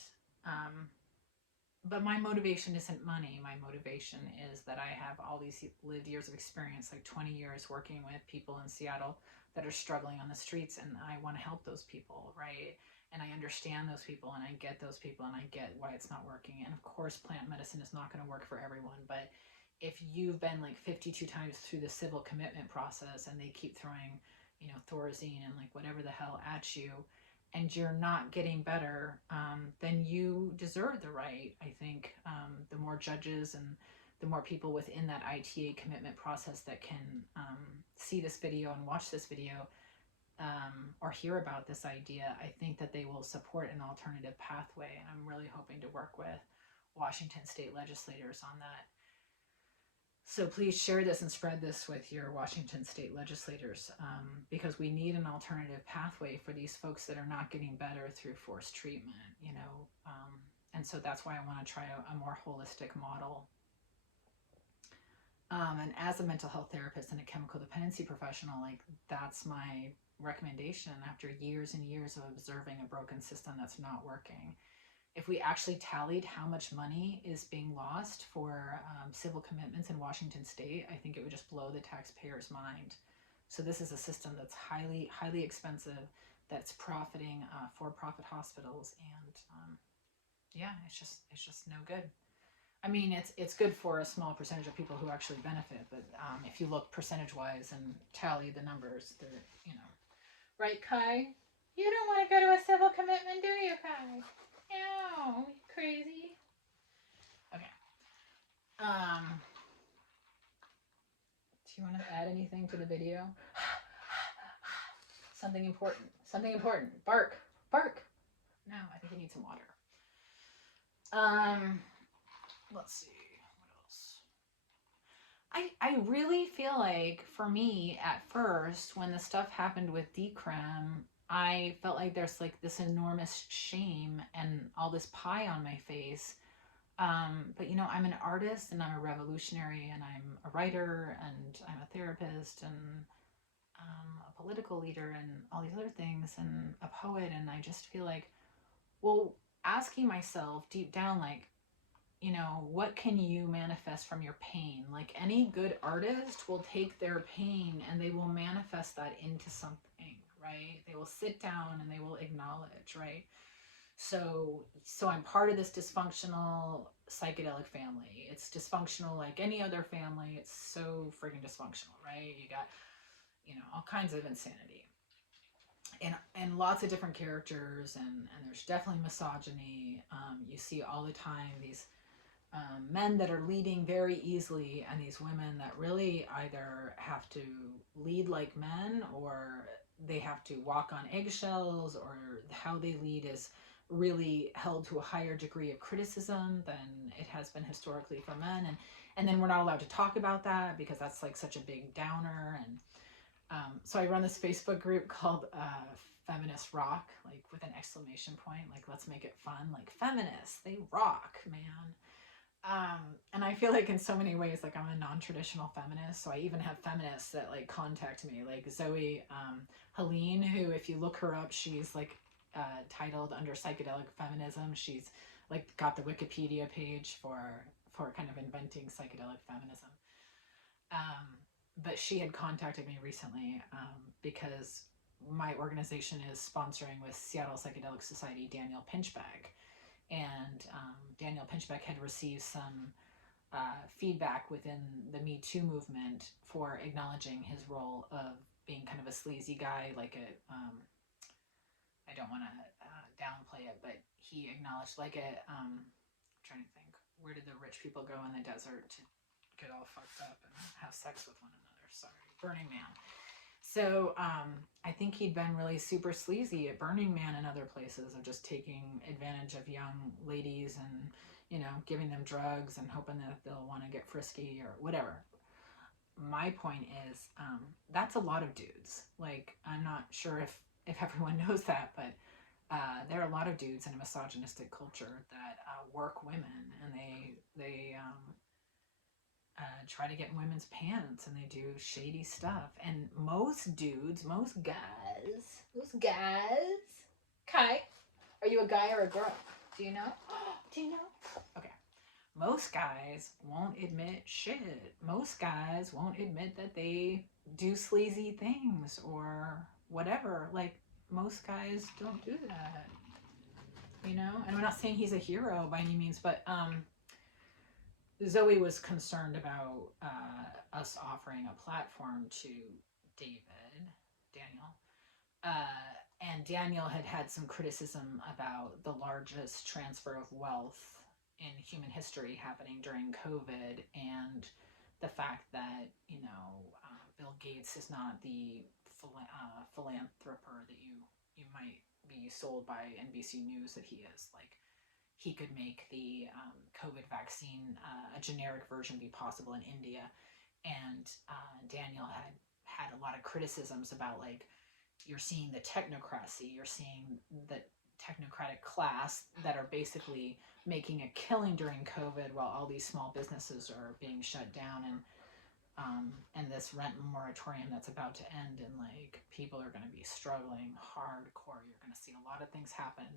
but my motivation isn't money. My motivation is that I have all these lived years of experience, like 20 years working with people in Seattle that are struggling on the streets, and I want to help those people, right? And I understand those people, and I get those people, and I get why it's not working. And of course, plant medicine is not going to work for everyone, but if you've been like 52 times through the civil commitment process and they keep throwing, Thorazine and like whatever the hell at you, and you're not getting better, then you deserve the right. I think the more judges and the more people within that ITA commitment process that can see this video and watch this video, or hear about this idea, I think that they will support an alternative pathway. And I'm really hoping to work with Washington state legislators on that. So please share this and spread this with your Washington state legislators, because we need an alternative pathway for these folks that are not getting better through forced treatment, and so that's why I want to try a more holistic model. And as a mental health therapist and a chemical dependency professional, like, that's my recommendation after years and years of observing a broken system that's not working. If we actually tallied how much money is being lost for civil commitments in Washington state, I think it would just blow the taxpayer's mind. So this is a system that's highly, highly expensive, that's profiting for-profit hospitals, and yeah, it's just no good. I mean, it's good for a small percentage of people who actually benefit, but if you look percentage-wise and tally the numbers, they're, right, Kai? You don't want to go to a civil commitment, do you, Kai? No, crazy. Okay. Do you want to add anything? anything for the video? Something important. Something important. Bark. Bark. No, I think he needs some water. Let's see. What else? I really feel like, for me, at first, when the stuff happened with Decrim, I felt like there's like this enormous shame and all this pie on my face. But you know, I'm an artist and I'm a revolutionary and I'm a writer and I'm a therapist and a political leader and all these other things and a poet. And I just feel like, well, asking myself deep down, like, you know, what can you manifest from your pain? Like any good artist will take their pain and they will manifest that into something, right? They will sit down and they will acknowledge, right? So I'm part of this dysfunctional psychedelic family. It's dysfunctional like any other family. It's so freaking dysfunctional, right? You got, you know, all kinds of insanity. And lots of different characters, and there's definitely misogyny. You see all the time these men that are leading very easily, and these women that really either have to lead like men or they have to walk on eggshells, or how they lead is really held to a higher degree of criticism than it has been historically for men. And then we're not allowed to talk about that because that's like such a big downer. And so I run this Facebook group called Feminist Rock, like with an exclamation point, like let's make it fun, like feminists, they rock, man. And I feel like in so many ways, like I'm a non-traditional feminist. So I even have feminists that like contact me, like Zoe Helene, who, if you look her up, she's like titled under psychedelic feminism. She's like got the Wikipedia page for kind of inventing psychedelic feminism. But she had contacted me recently because my organization is sponsoring with Seattle Psychedelic Society Daniel Pinchbeck. And Daniel Pinchbeck had received some feedback within the Me Too movement for acknowledging his role of being kind of a sleazy guy, like a, I don't want to downplay it, but he acknowledged like a, I'm trying to think, where did the rich people go in the desert to get all fucked up and have sex with one another? Sorry, Burning Man. So I think he'd been really super sleazy at Burning Man and other places, of just taking advantage of young ladies and, you know, giving them drugs and hoping that they'll want to get frisky or whatever. My point is, that's a lot of dudes. Like, I'm not sure if everyone knows that, but there are a lot of dudes in a misogynistic culture that work women, and they try to get in women's pants, and they do shady stuff. And most dudes, most guys, Kai, are you a guy or a girl? Do you know? Do you know? Okay. Most guys won't admit shit. Most guys won't admit that they do sleazy things or whatever. Like, most guys don't do that. You know? And I'm not saying he's a hero by any means, but Zoe was concerned about us offering a platform to Daniel. And Daniel had some criticism about the largest transfer of wealth in human history happening during COVID, and the fact that, you know, Bill Gates is not the philanthropist that you might be sold by NBC News that he is. Like, he could make the COVID vaccine, a generic version, be possible in India. And Daniel had a lot of criticisms about, like, you're seeing the technocracy, you're seeing the technocratic class that are basically making a killing during COVID while all these small businesses are being shut down, and this rent moratorium that's about to end, and like people are going to be struggling hardcore. You're going to see a lot of things happen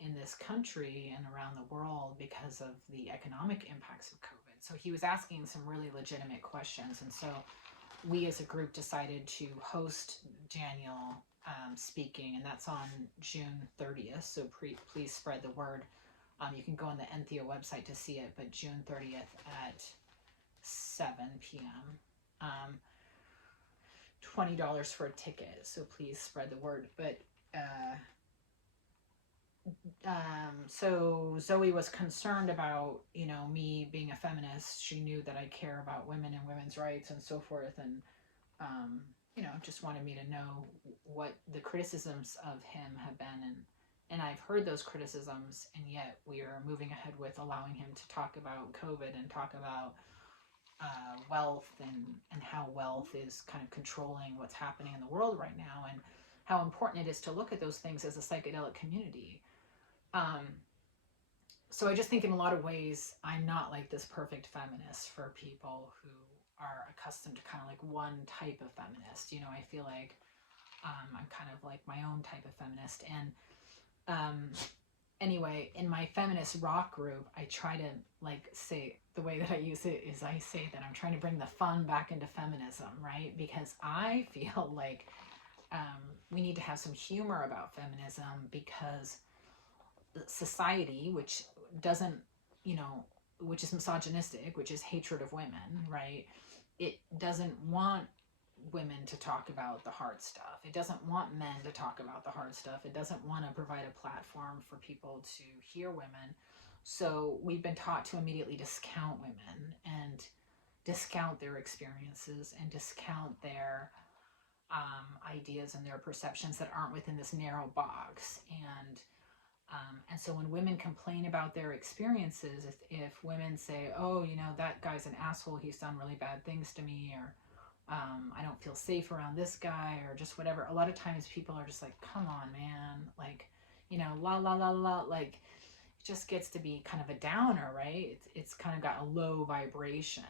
in this country and around the world because of the economic impacts of COVID. So he was asking some really legitimate questions, and so we as a group decided to host Daniel speaking, and that's on June 30th. So please spread the word. You can go on the Entheo website to see it, but June 30th at 7 p.m. $20 for a ticket. So please spread the word. But so Zoe was concerned about, me being a feminist. She knew that I care about women and women's rights and so forth. And, just wanted me to know what the criticisms of him have been. And I've heard those criticisms, and yet we are moving ahead with allowing him to talk about COVID and talk about wealth, and how wealth is kind of controlling what's happening in the world right now, and how important it is to look at those things as a psychedelic community. Um, so I just think in a lot of ways, I'm not like this perfect feminist for people who are accustomed to kind of like one type of feminist. I feel like I'm kind of like my own type of feminist. And um, anyway, in my feminist rock group, I try to like say, the way that I use it is I say that I'm trying to bring the fun back into feminism, right? Because I feel like we need to have some humor about feminism, because society, which doesn't, which is misogynistic, which is hatred of women, right? It doesn't want women to talk about the hard stuff. It doesn't want men to talk about the hard stuff. It doesn't want to provide a platform for people to hear women. So we've been taught to immediately discount women and discount their experiences and discount their ideas and their perceptions that aren't within this narrow box. And so when women complain about their experiences, if women say, oh, that guy's an asshole, he's done really bad things to me, or I don't feel safe around this guy, or just whatever, a lot of times people are just like, come on, man, like, la la la la, like, it just gets to be kind of a downer, right? It's kind of got a low vibration.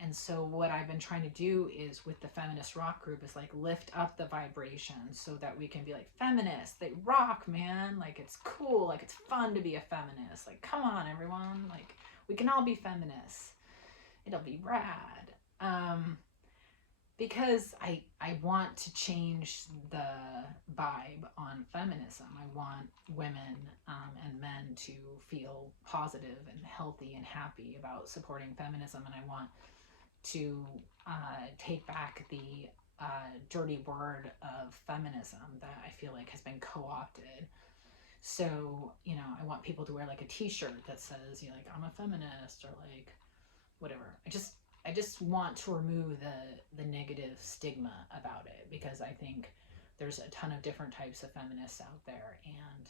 And so what I've been trying to do is, with the feminist rock group, is like lift up the vibration so that we can be like, feminists, they rock, man. Like, it's cool. Like, it's fun to be a feminist. Like, come on, everyone. Like, we can all be feminists. It'll be rad. Because I want to change the vibe on feminism. I want women and men to feel positive and healthy and happy about supporting feminism. And I want to take back the dirty word of feminism that I feel like has been co-opted. So, I want people to wear like a t-shirt that says, like, I'm a feminist, or like whatever. I just want to remove the negative stigma about it, because I think there's a ton of different types of feminists out there, and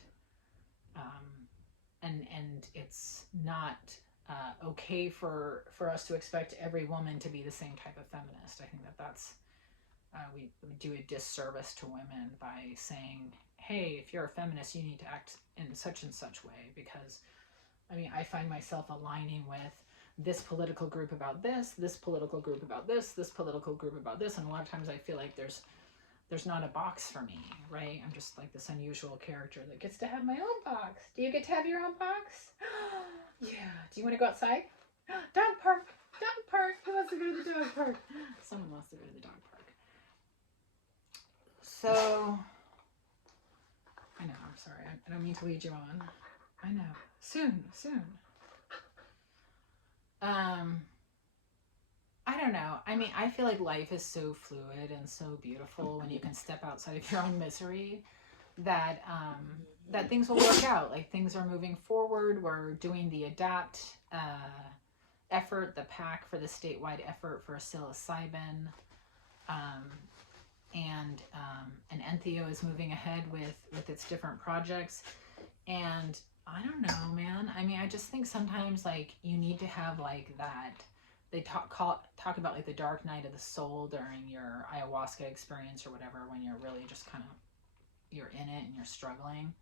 it's not okay for us to expect every woman to be the same type of feminist. I think that's we do a disservice to women by saying, hey, if you're a feminist, you need to act in such and such way, because I find myself aligning with this political group about this political group about this political group about this, and a lot of times I feel like there's not a box for me, right? I'm just like this unusual character that gets to have my own box. Do you get to have your own box? Yeah. Do you want to go outside? Dog park. Dog park. Who wants to go to the dog park? Someone wants to go to the dog park. So, I know, I'm sorry. I don't mean to lead you on. I know. Soon. I don't know. I feel like life is so fluid and so beautiful when you can step outside of your own misery, that that things will work out. Like, things are moving forward. We're doing the ADAPT effort, the PAC for the statewide effort for psilocybin, and Entheo is moving ahead with its different projects. And I don't know, man. I just think sometimes, like, you need to have like that. They talk about like the dark night of the soul during your ayahuasca experience or whatever, when you're really just kind of, you're in it and you're struggling.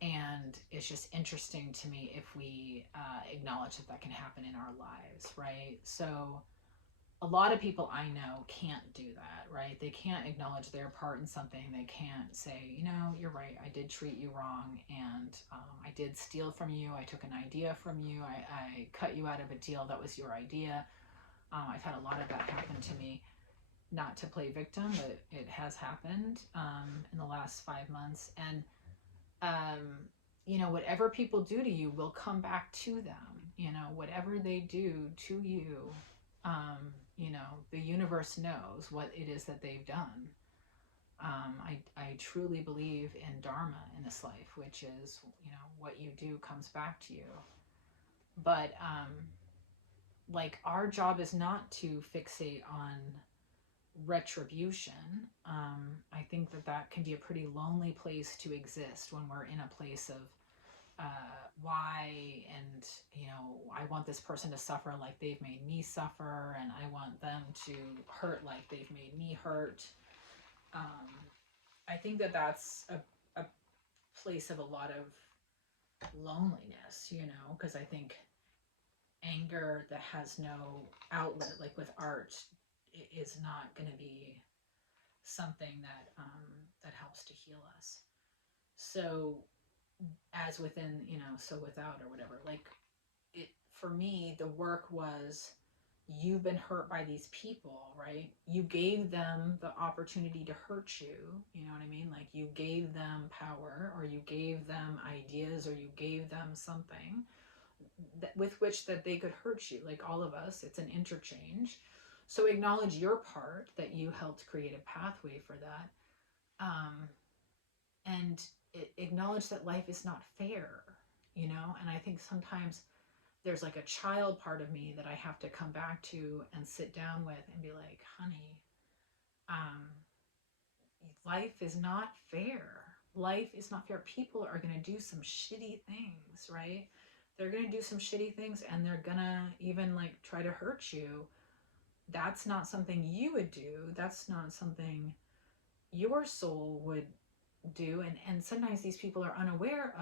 And it's just interesting to me if we acknowledge that can happen in our lives, right? So a lot of people I know can't do that, right? They can't acknowledge their part in something. They can't say, you're right, I did treat you wrong, and I did steal from you. I took an idea from you. I cut you out of a deal that was your idea. I've had a lot of that happen to me. Not to play victim, but it has happened in the last 5 months. And, whatever people do to you will come back to them. Whatever they do to you, the universe knows what it is that they've done. I truly believe in dharma in this life, which is, what you do comes back to you. But like, our job is not to fixate on retribution. I think that can be a pretty lonely place to exist when we're in a place of why, and I want this person to suffer like they've made me suffer, and I want them to hurt like they've made me hurt. I think that's a place of a lot of loneliness, because I think anger that has no outlet, like with art, is not going to be something that helps to heal us. So as within, so without, or whatever. Like, it, for me, the work was, you've been hurt by these people, right? You gave them the opportunity to hurt you. You know what I mean? Like, you gave them power, or you gave them ideas, or you gave them something with which that they could hurt you. Like all of us, it's an interchange. So acknowledge your part, that you helped create a pathway for that. And acknowledge that life is not fair, and I think sometimes there's like a child part of me that I have to come back to and sit down with and be like, honey, life is not fair. Life is not fair. People are going to do some shitty things, right? They're going to do some shitty things, and they're going to even like try to hurt you. That's not something you would do. That's not something your soul would do. And sometimes these people are unaware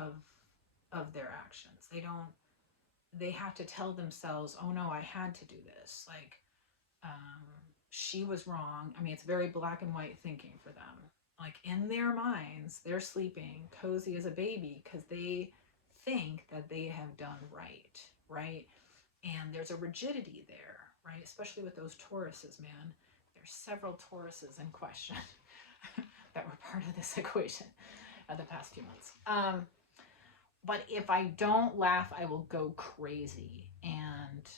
of their actions. They have to tell themselves, oh no, I had to do this. Like, she was wrong. I mean, it's very black and white thinking for them. Like, in their minds, they're sleeping cozy as a baby because they think that they have done right? And there's a rigidity there, right? Especially with those Tauruses, man. There's several Tauruses in question that were part of this equation of the past few months. But if I don't laugh, I will go crazy. And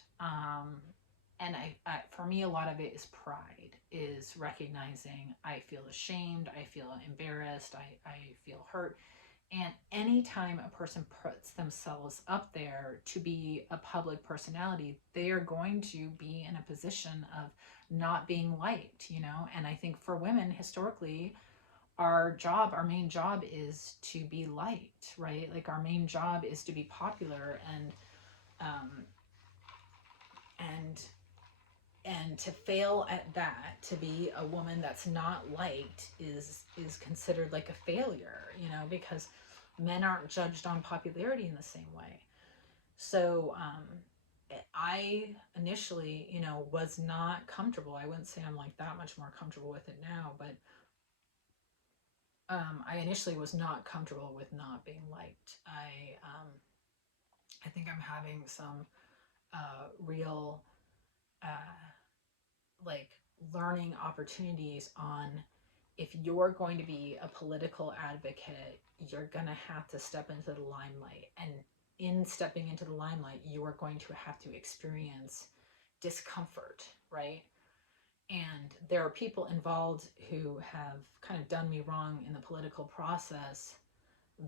for me, a lot of it is pride, is recognizing I feel ashamed, I feel embarrassed, I feel hurt. And anytime a person puts themselves up there to be a public personality, they are going to be in a position of not being liked, And I think for women, historically, our main job is to be liked, right? Like, our main job is to be popular, and to fail at that, to be a woman that's not liked, is considered like a failure, because men aren't judged on popularity in the same way. So I initially, was not comfortable. I wouldn't say I'm like that much more comfortable with it now, but I initially was not comfortable with not being liked. I think I'm having some real like learning opportunities on, if you're going to be a political advocate, you're going to have to step into the limelight. And in stepping into the limelight, you are going to have to experience discomfort, right? And there are people involved who have kind of done me wrong in the political process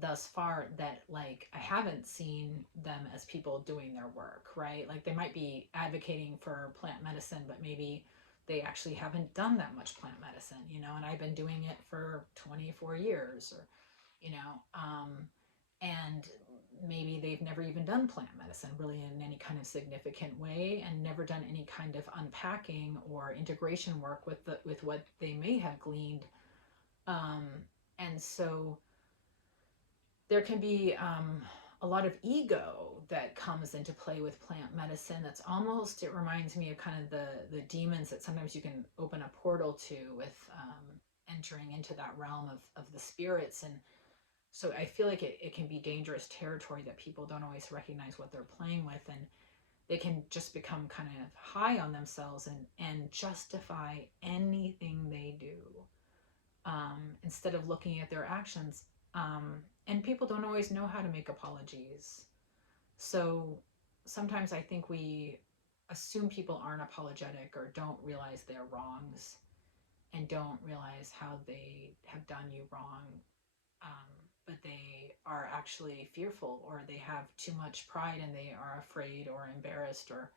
thus far, that like I haven't seen them as people doing their work, right? Like, they might be advocating for plant medicine, but maybe they actually haven't done that much plant medicine, and I've been doing it for 24 years, or, and maybe they've never even done plant medicine really in any kind of significant way, and never done any kind of unpacking or integration work with what they may have gleaned. And so there can be a lot of ego that comes into play with plant medicine. That's almost, it reminds me of kind of the demons that sometimes you can open a portal to with entering into that realm of the spirits. And so I feel like it can be dangerous territory that people don't always recognize what they're playing with, and they can just become kind of high on themselves and justify anything they do, instead of looking at their actions. And people don't always know how to make apologies. So sometimes I think we assume people aren't apologetic or don't realize their wrongs, and don't realize how they have done you wrong, um, but they are actually fearful, or they have too much pride and they are afraid or embarrassed, or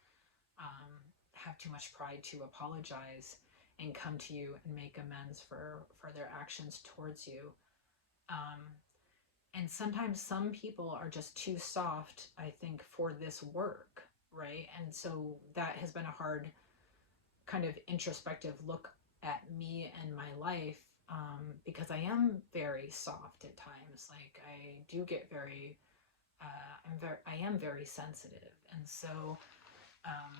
um, have too much pride to apologize and come to you and make amends for their actions towards you. Um, and sometimes some people are just too soft, I think, for this work, right? And so that has been a hard kind of introspective look at me and my life, because I am very soft at times. Like I do get very, I am very sensitive, and so um,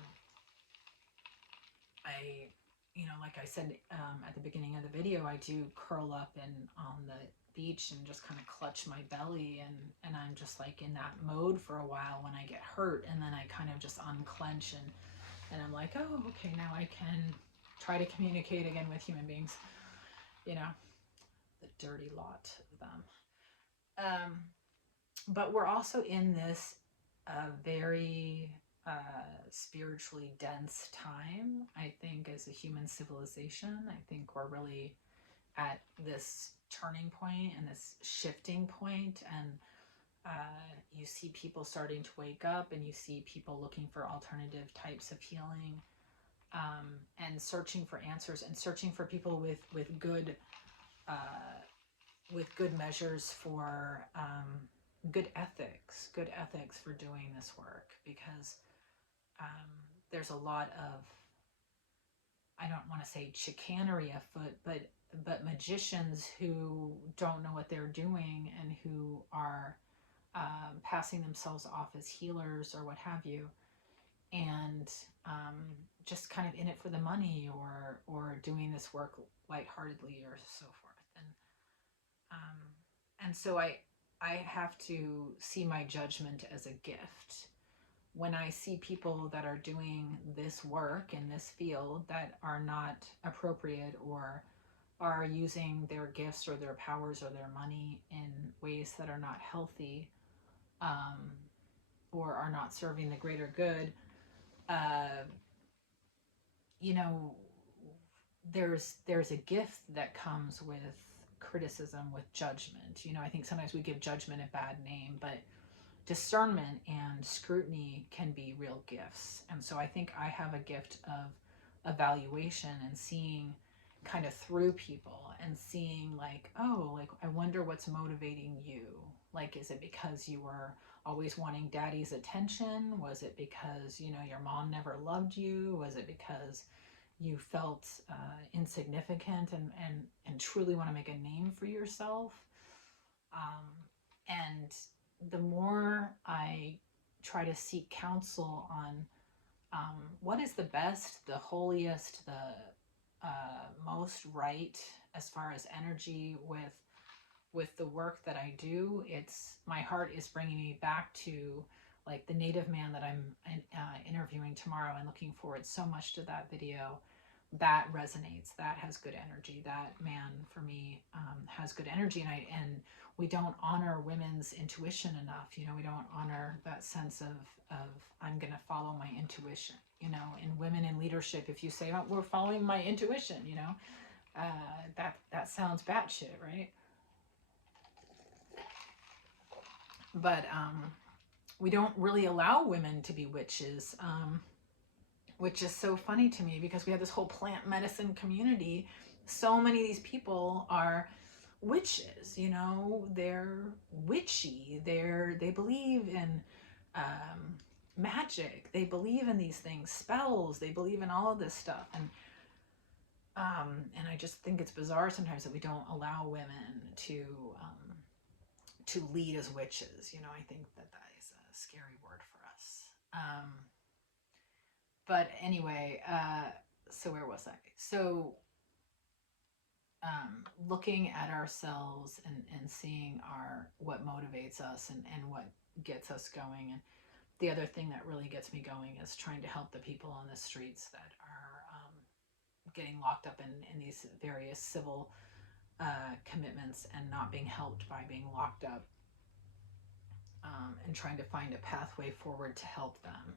I, like I said at the beginning of the video, I do curl up and on the beach and just kind of clutch my belly, and I'm just like in that mode for a while when I get hurt, and then I kind of just unclench, and I'm like, oh, okay, now I can try to communicate again with human beings, you know, the dirty lot of them. But we're also in this very spiritually dense time, I think, as a human civilization. I think we're really at this turning point and this shifting point, and you see people starting to wake up, and you see people looking for alternative types of healing, and searching for answers, and searching for people uh, with good measures for good ethics for doing this work, because um, there's a lot of, I don't want to say chicanery afoot, but magicians who don't know what they're doing, and who are passing themselves off as healers or what have you, and just kind of in it for the money, or doing this work lightheartedly or so forth. And so I have to see my judgment as a gift. When I see people that are doing this work in this field that are not appropriate, or are using their gifts or their powers or their money in ways that are not healthy, um, or are not serving the greater good, uh, you know, there's a gift that comes with criticism, with judgment. I think sometimes we give judgment a bad name, but discernment and scrutiny can be real gifts. And so I think I have a gift of evaluation, and seeing kind of through people, and seeing like, oh, like I wonder what's motivating you. Like, is it because you were always wanting daddy's attention? Was it because your mom never loved you? Was it because you felt insignificant, and truly want to make a name for yourself? Um, and the more I try to seek counsel on what is the best, the holiest, the most right as far as energy with the work that I do, it's my heart is bringing me back to like the native man that I'm interviewing tomorrow, and looking forward so much to that video. That resonates, that has good energy. That man for me has good energy, and we don't honor women's intuition enough. We don't honor that sense of I'm gonna follow my intuition. In women in leadership, if you say, oh, we're following my intuition, that sounds batshit, right? But we don't really allow women to be witches, which is so funny to me, because we have this whole plant medicine community. So many of these people are witches, they're witchy, they believe in magic, they believe in these things, spells, they believe in all of this stuff. And I just think it's bizarre sometimes that we don't allow women to lead as witches. I think that is a scary word for us. But anyway, so where was I? So looking at ourselves, and seeing what motivates us, and what gets us going. And the other thing that really gets me going is trying to help the people on the streets that are getting locked up in these various civil commitments, and not being helped by being locked up, and trying to find a pathway forward to help them.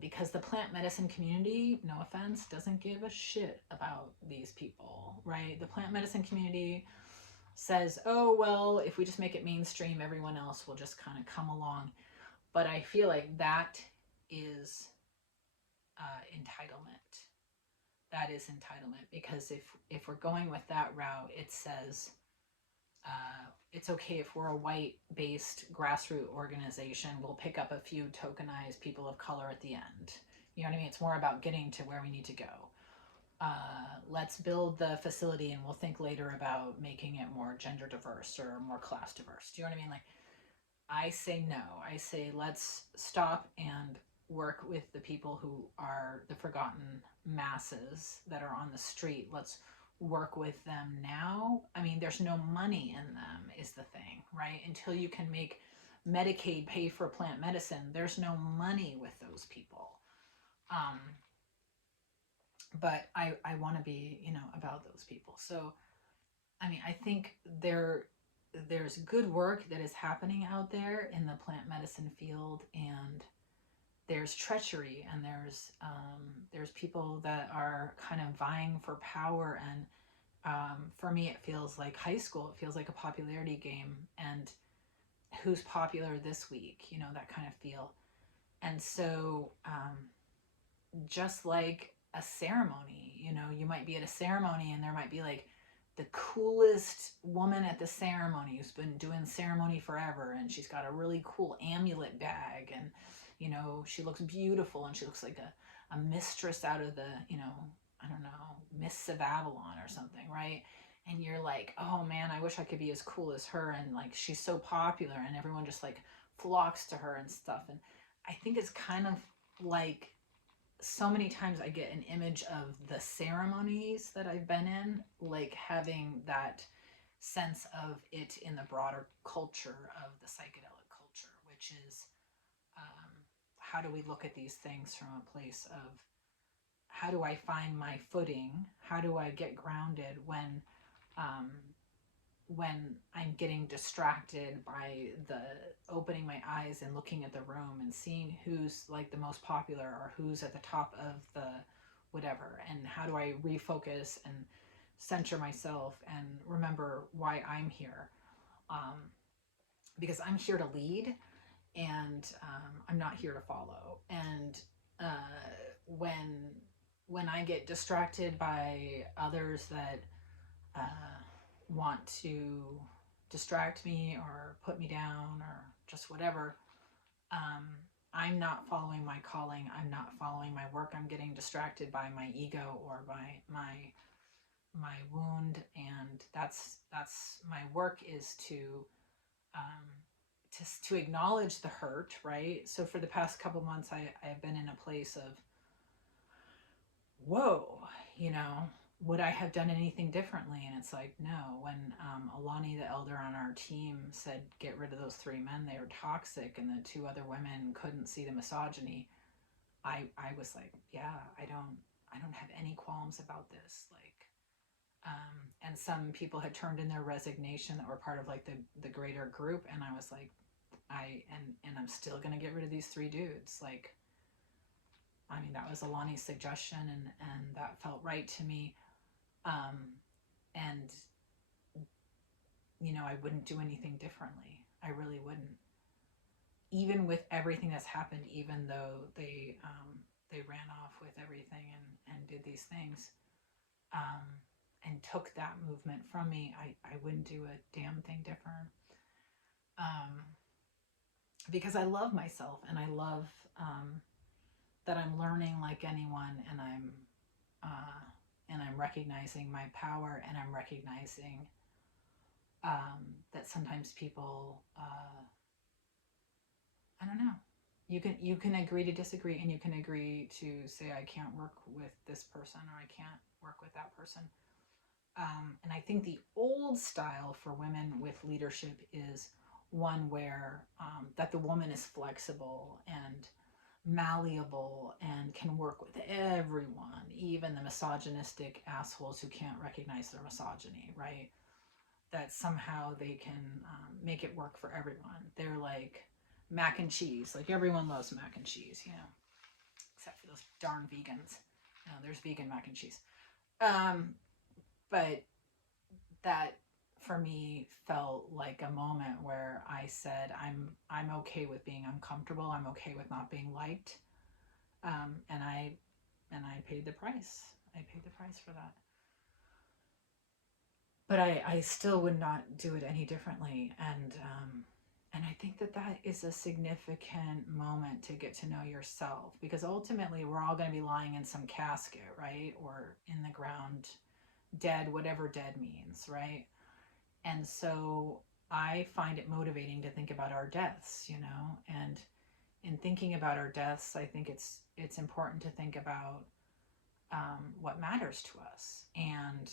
because the plant medicine community, no offense, doesn't give a shit about these people, right? The plant medicine community says, oh, well, if we just make it mainstream, everyone else will just kind of come along. But I feel like that is entitlement. That is entitlement, because if we're going with that route, it says it's okay if we're a white-based grassroots organization, we'll pick up a few tokenized people of color at the end. You know what I mean? It's more about getting to where we need to go. Let's build the facility and we'll think later about making it more gender diverse or more class diverse. Do you know what I mean? Like, I say no. I say let's stop and work with the people who are the forgotten masses that are on the street. Let's work with them now. I mean, there's no money in them is the thing, right? Until you can make Medicaid pay for plant medicine, there's no money with those people. But I want to be, about those people. So, I mean, I think there's good work that is happening out there in the plant medicine field, and there's treachery, and there's people that are kind of vying for power. And for me, it feels like high school. It feels like a popularity game, and who's popular this week, that kind of feel. And so just like a ceremony, you might be at a ceremony and there might be like the coolest woman at the ceremony who's been doing ceremony forever, and she's got a really cool amulet bag, and she looks beautiful, and she looks like a mistress out of the, I don't know, Miss of Avalon or something, right? And you're like, oh man, I wish I could be as cool as her, and like she's so popular and everyone just like flocks to her and stuff. And I think it's kind of like, so many times I get an image of the ceremonies that I've been in, like having that sense of it in the broader culture of the psychedelic culture, which is how do we look at these things from a place of how do I find my footing? How do I get grounded when I'm getting distracted by the opening my eyes and looking at the room and seeing who's like the most popular or who's at the top of the whatever, and how do I refocus and center myself and remember why I'm here, because I'm here to lead, and I'm not here to follow. And when I get distracted by others that want to distract me or put me down or just whatever, I'm not following my calling. I'm not following my work. I'm getting distracted by my ego or by my wound, and that's my work is to acknowledge the hurt, right? So for the past couple months, I've been in a place of, whoa, would I have done anything differently? And it's like, no. When Alani, the elder on our team, said, get rid of those 3 men, they were toxic, and the 2 other women couldn't see the misogyny, I was like, yeah, I don't have any qualms about this. Like, and some people had turned in their resignation that were part of like the greater group, and I was like, and I'm still gonna get rid of these 3 dudes. Like, I mean, that was Alani's suggestion, and that felt right to me. And I wouldn't do anything differently. I really wouldn't. Even with everything that's happened, even though they ran off with everything and did these things, and took that movement from me, I wouldn't do a damn thing different. Because I love myself, and I love that I'm learning like anyone, and I'm recognizing my power, and I'm recognizing that sometimes people, I don't know, you can agree to disagree, and you can agree to say I can't work with this person or I can't work with that person. And I think the old style for women with leadership is one where that the woman is flexible and malleable and can work with everyone, even the misogynistic assholes who can't recognize their misogyny, right? That somehow they can make it work for everyone. They're like mac and cheese. Like, everyone loves mac and cheese, except for those darn vegans. No, there's vegan mac and cheese. But that for me felt like a moment where I said, I'm okay with being uncomfortable. I'm okay with not being liked. And I paid the price. I paid the price for that. But I still would not do it any differently. And I think that is a significant moment to get to know yourself, because ultimately we're all going to be lying in some casket, right? Or in the ground, dead, whatever dead means, right? And so I find it motivating to think about our deaths, and in thinking about our deaths, I think it's important to think about what matters to us. And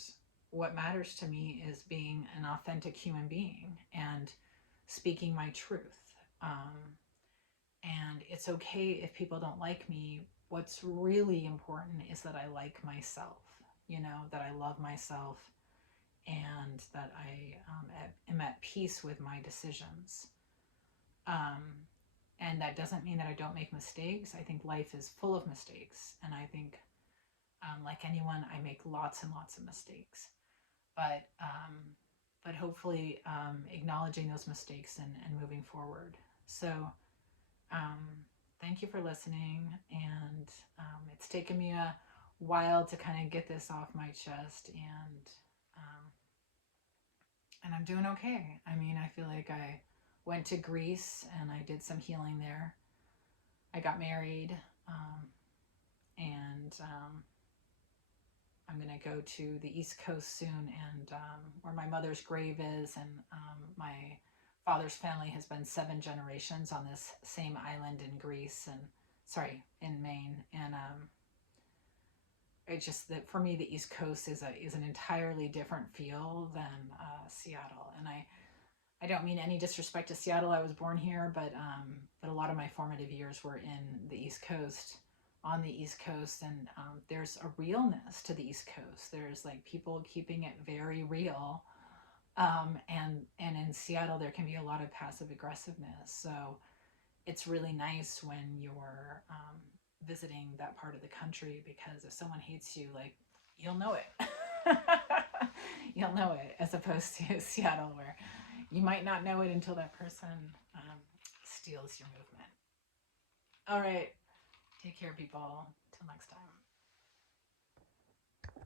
what matters to me is being an authentic human being and speaking my truth. And it's okay if people don't like me. What's really important is that I like myself, that I love myself, and that I am at peace with my decisions. And that doesn't mean that I don't make mistakes. I think life is full of mistakes. And I think, like anyone, I make lots and lots of mistakes. But hopefully acknowledging those mistakes and moving forward. So thank you for listening. And it's taken me a while to kind of get this off my chest. And I'm doing okay. I mean, I feel like I went to Greece and I did some healing there. I got married, and I'm going to go to the East Coast soon, and where my mother's grave is, and my father's family has been 7 generations on this same island in Greece, in Maine, and it's just that for me, the East Coast is an entirely different feel than Seattle, and I don't mean any disrespect to Seattle. I was born here, but a lot of my formative years were in the East Coast, on the East Coast, and there's a realness to the East Coast. There's like people keeping it very real, and in Seattle there can be a lot of passive aggressiveness. So it's really nice when you're visiting that part of the country, because if someone hates you, like, you'll know it. You'll know it, as opposed to Seattle, where you might not know it until that person steals your movement. All right. Take care, people. Till next time.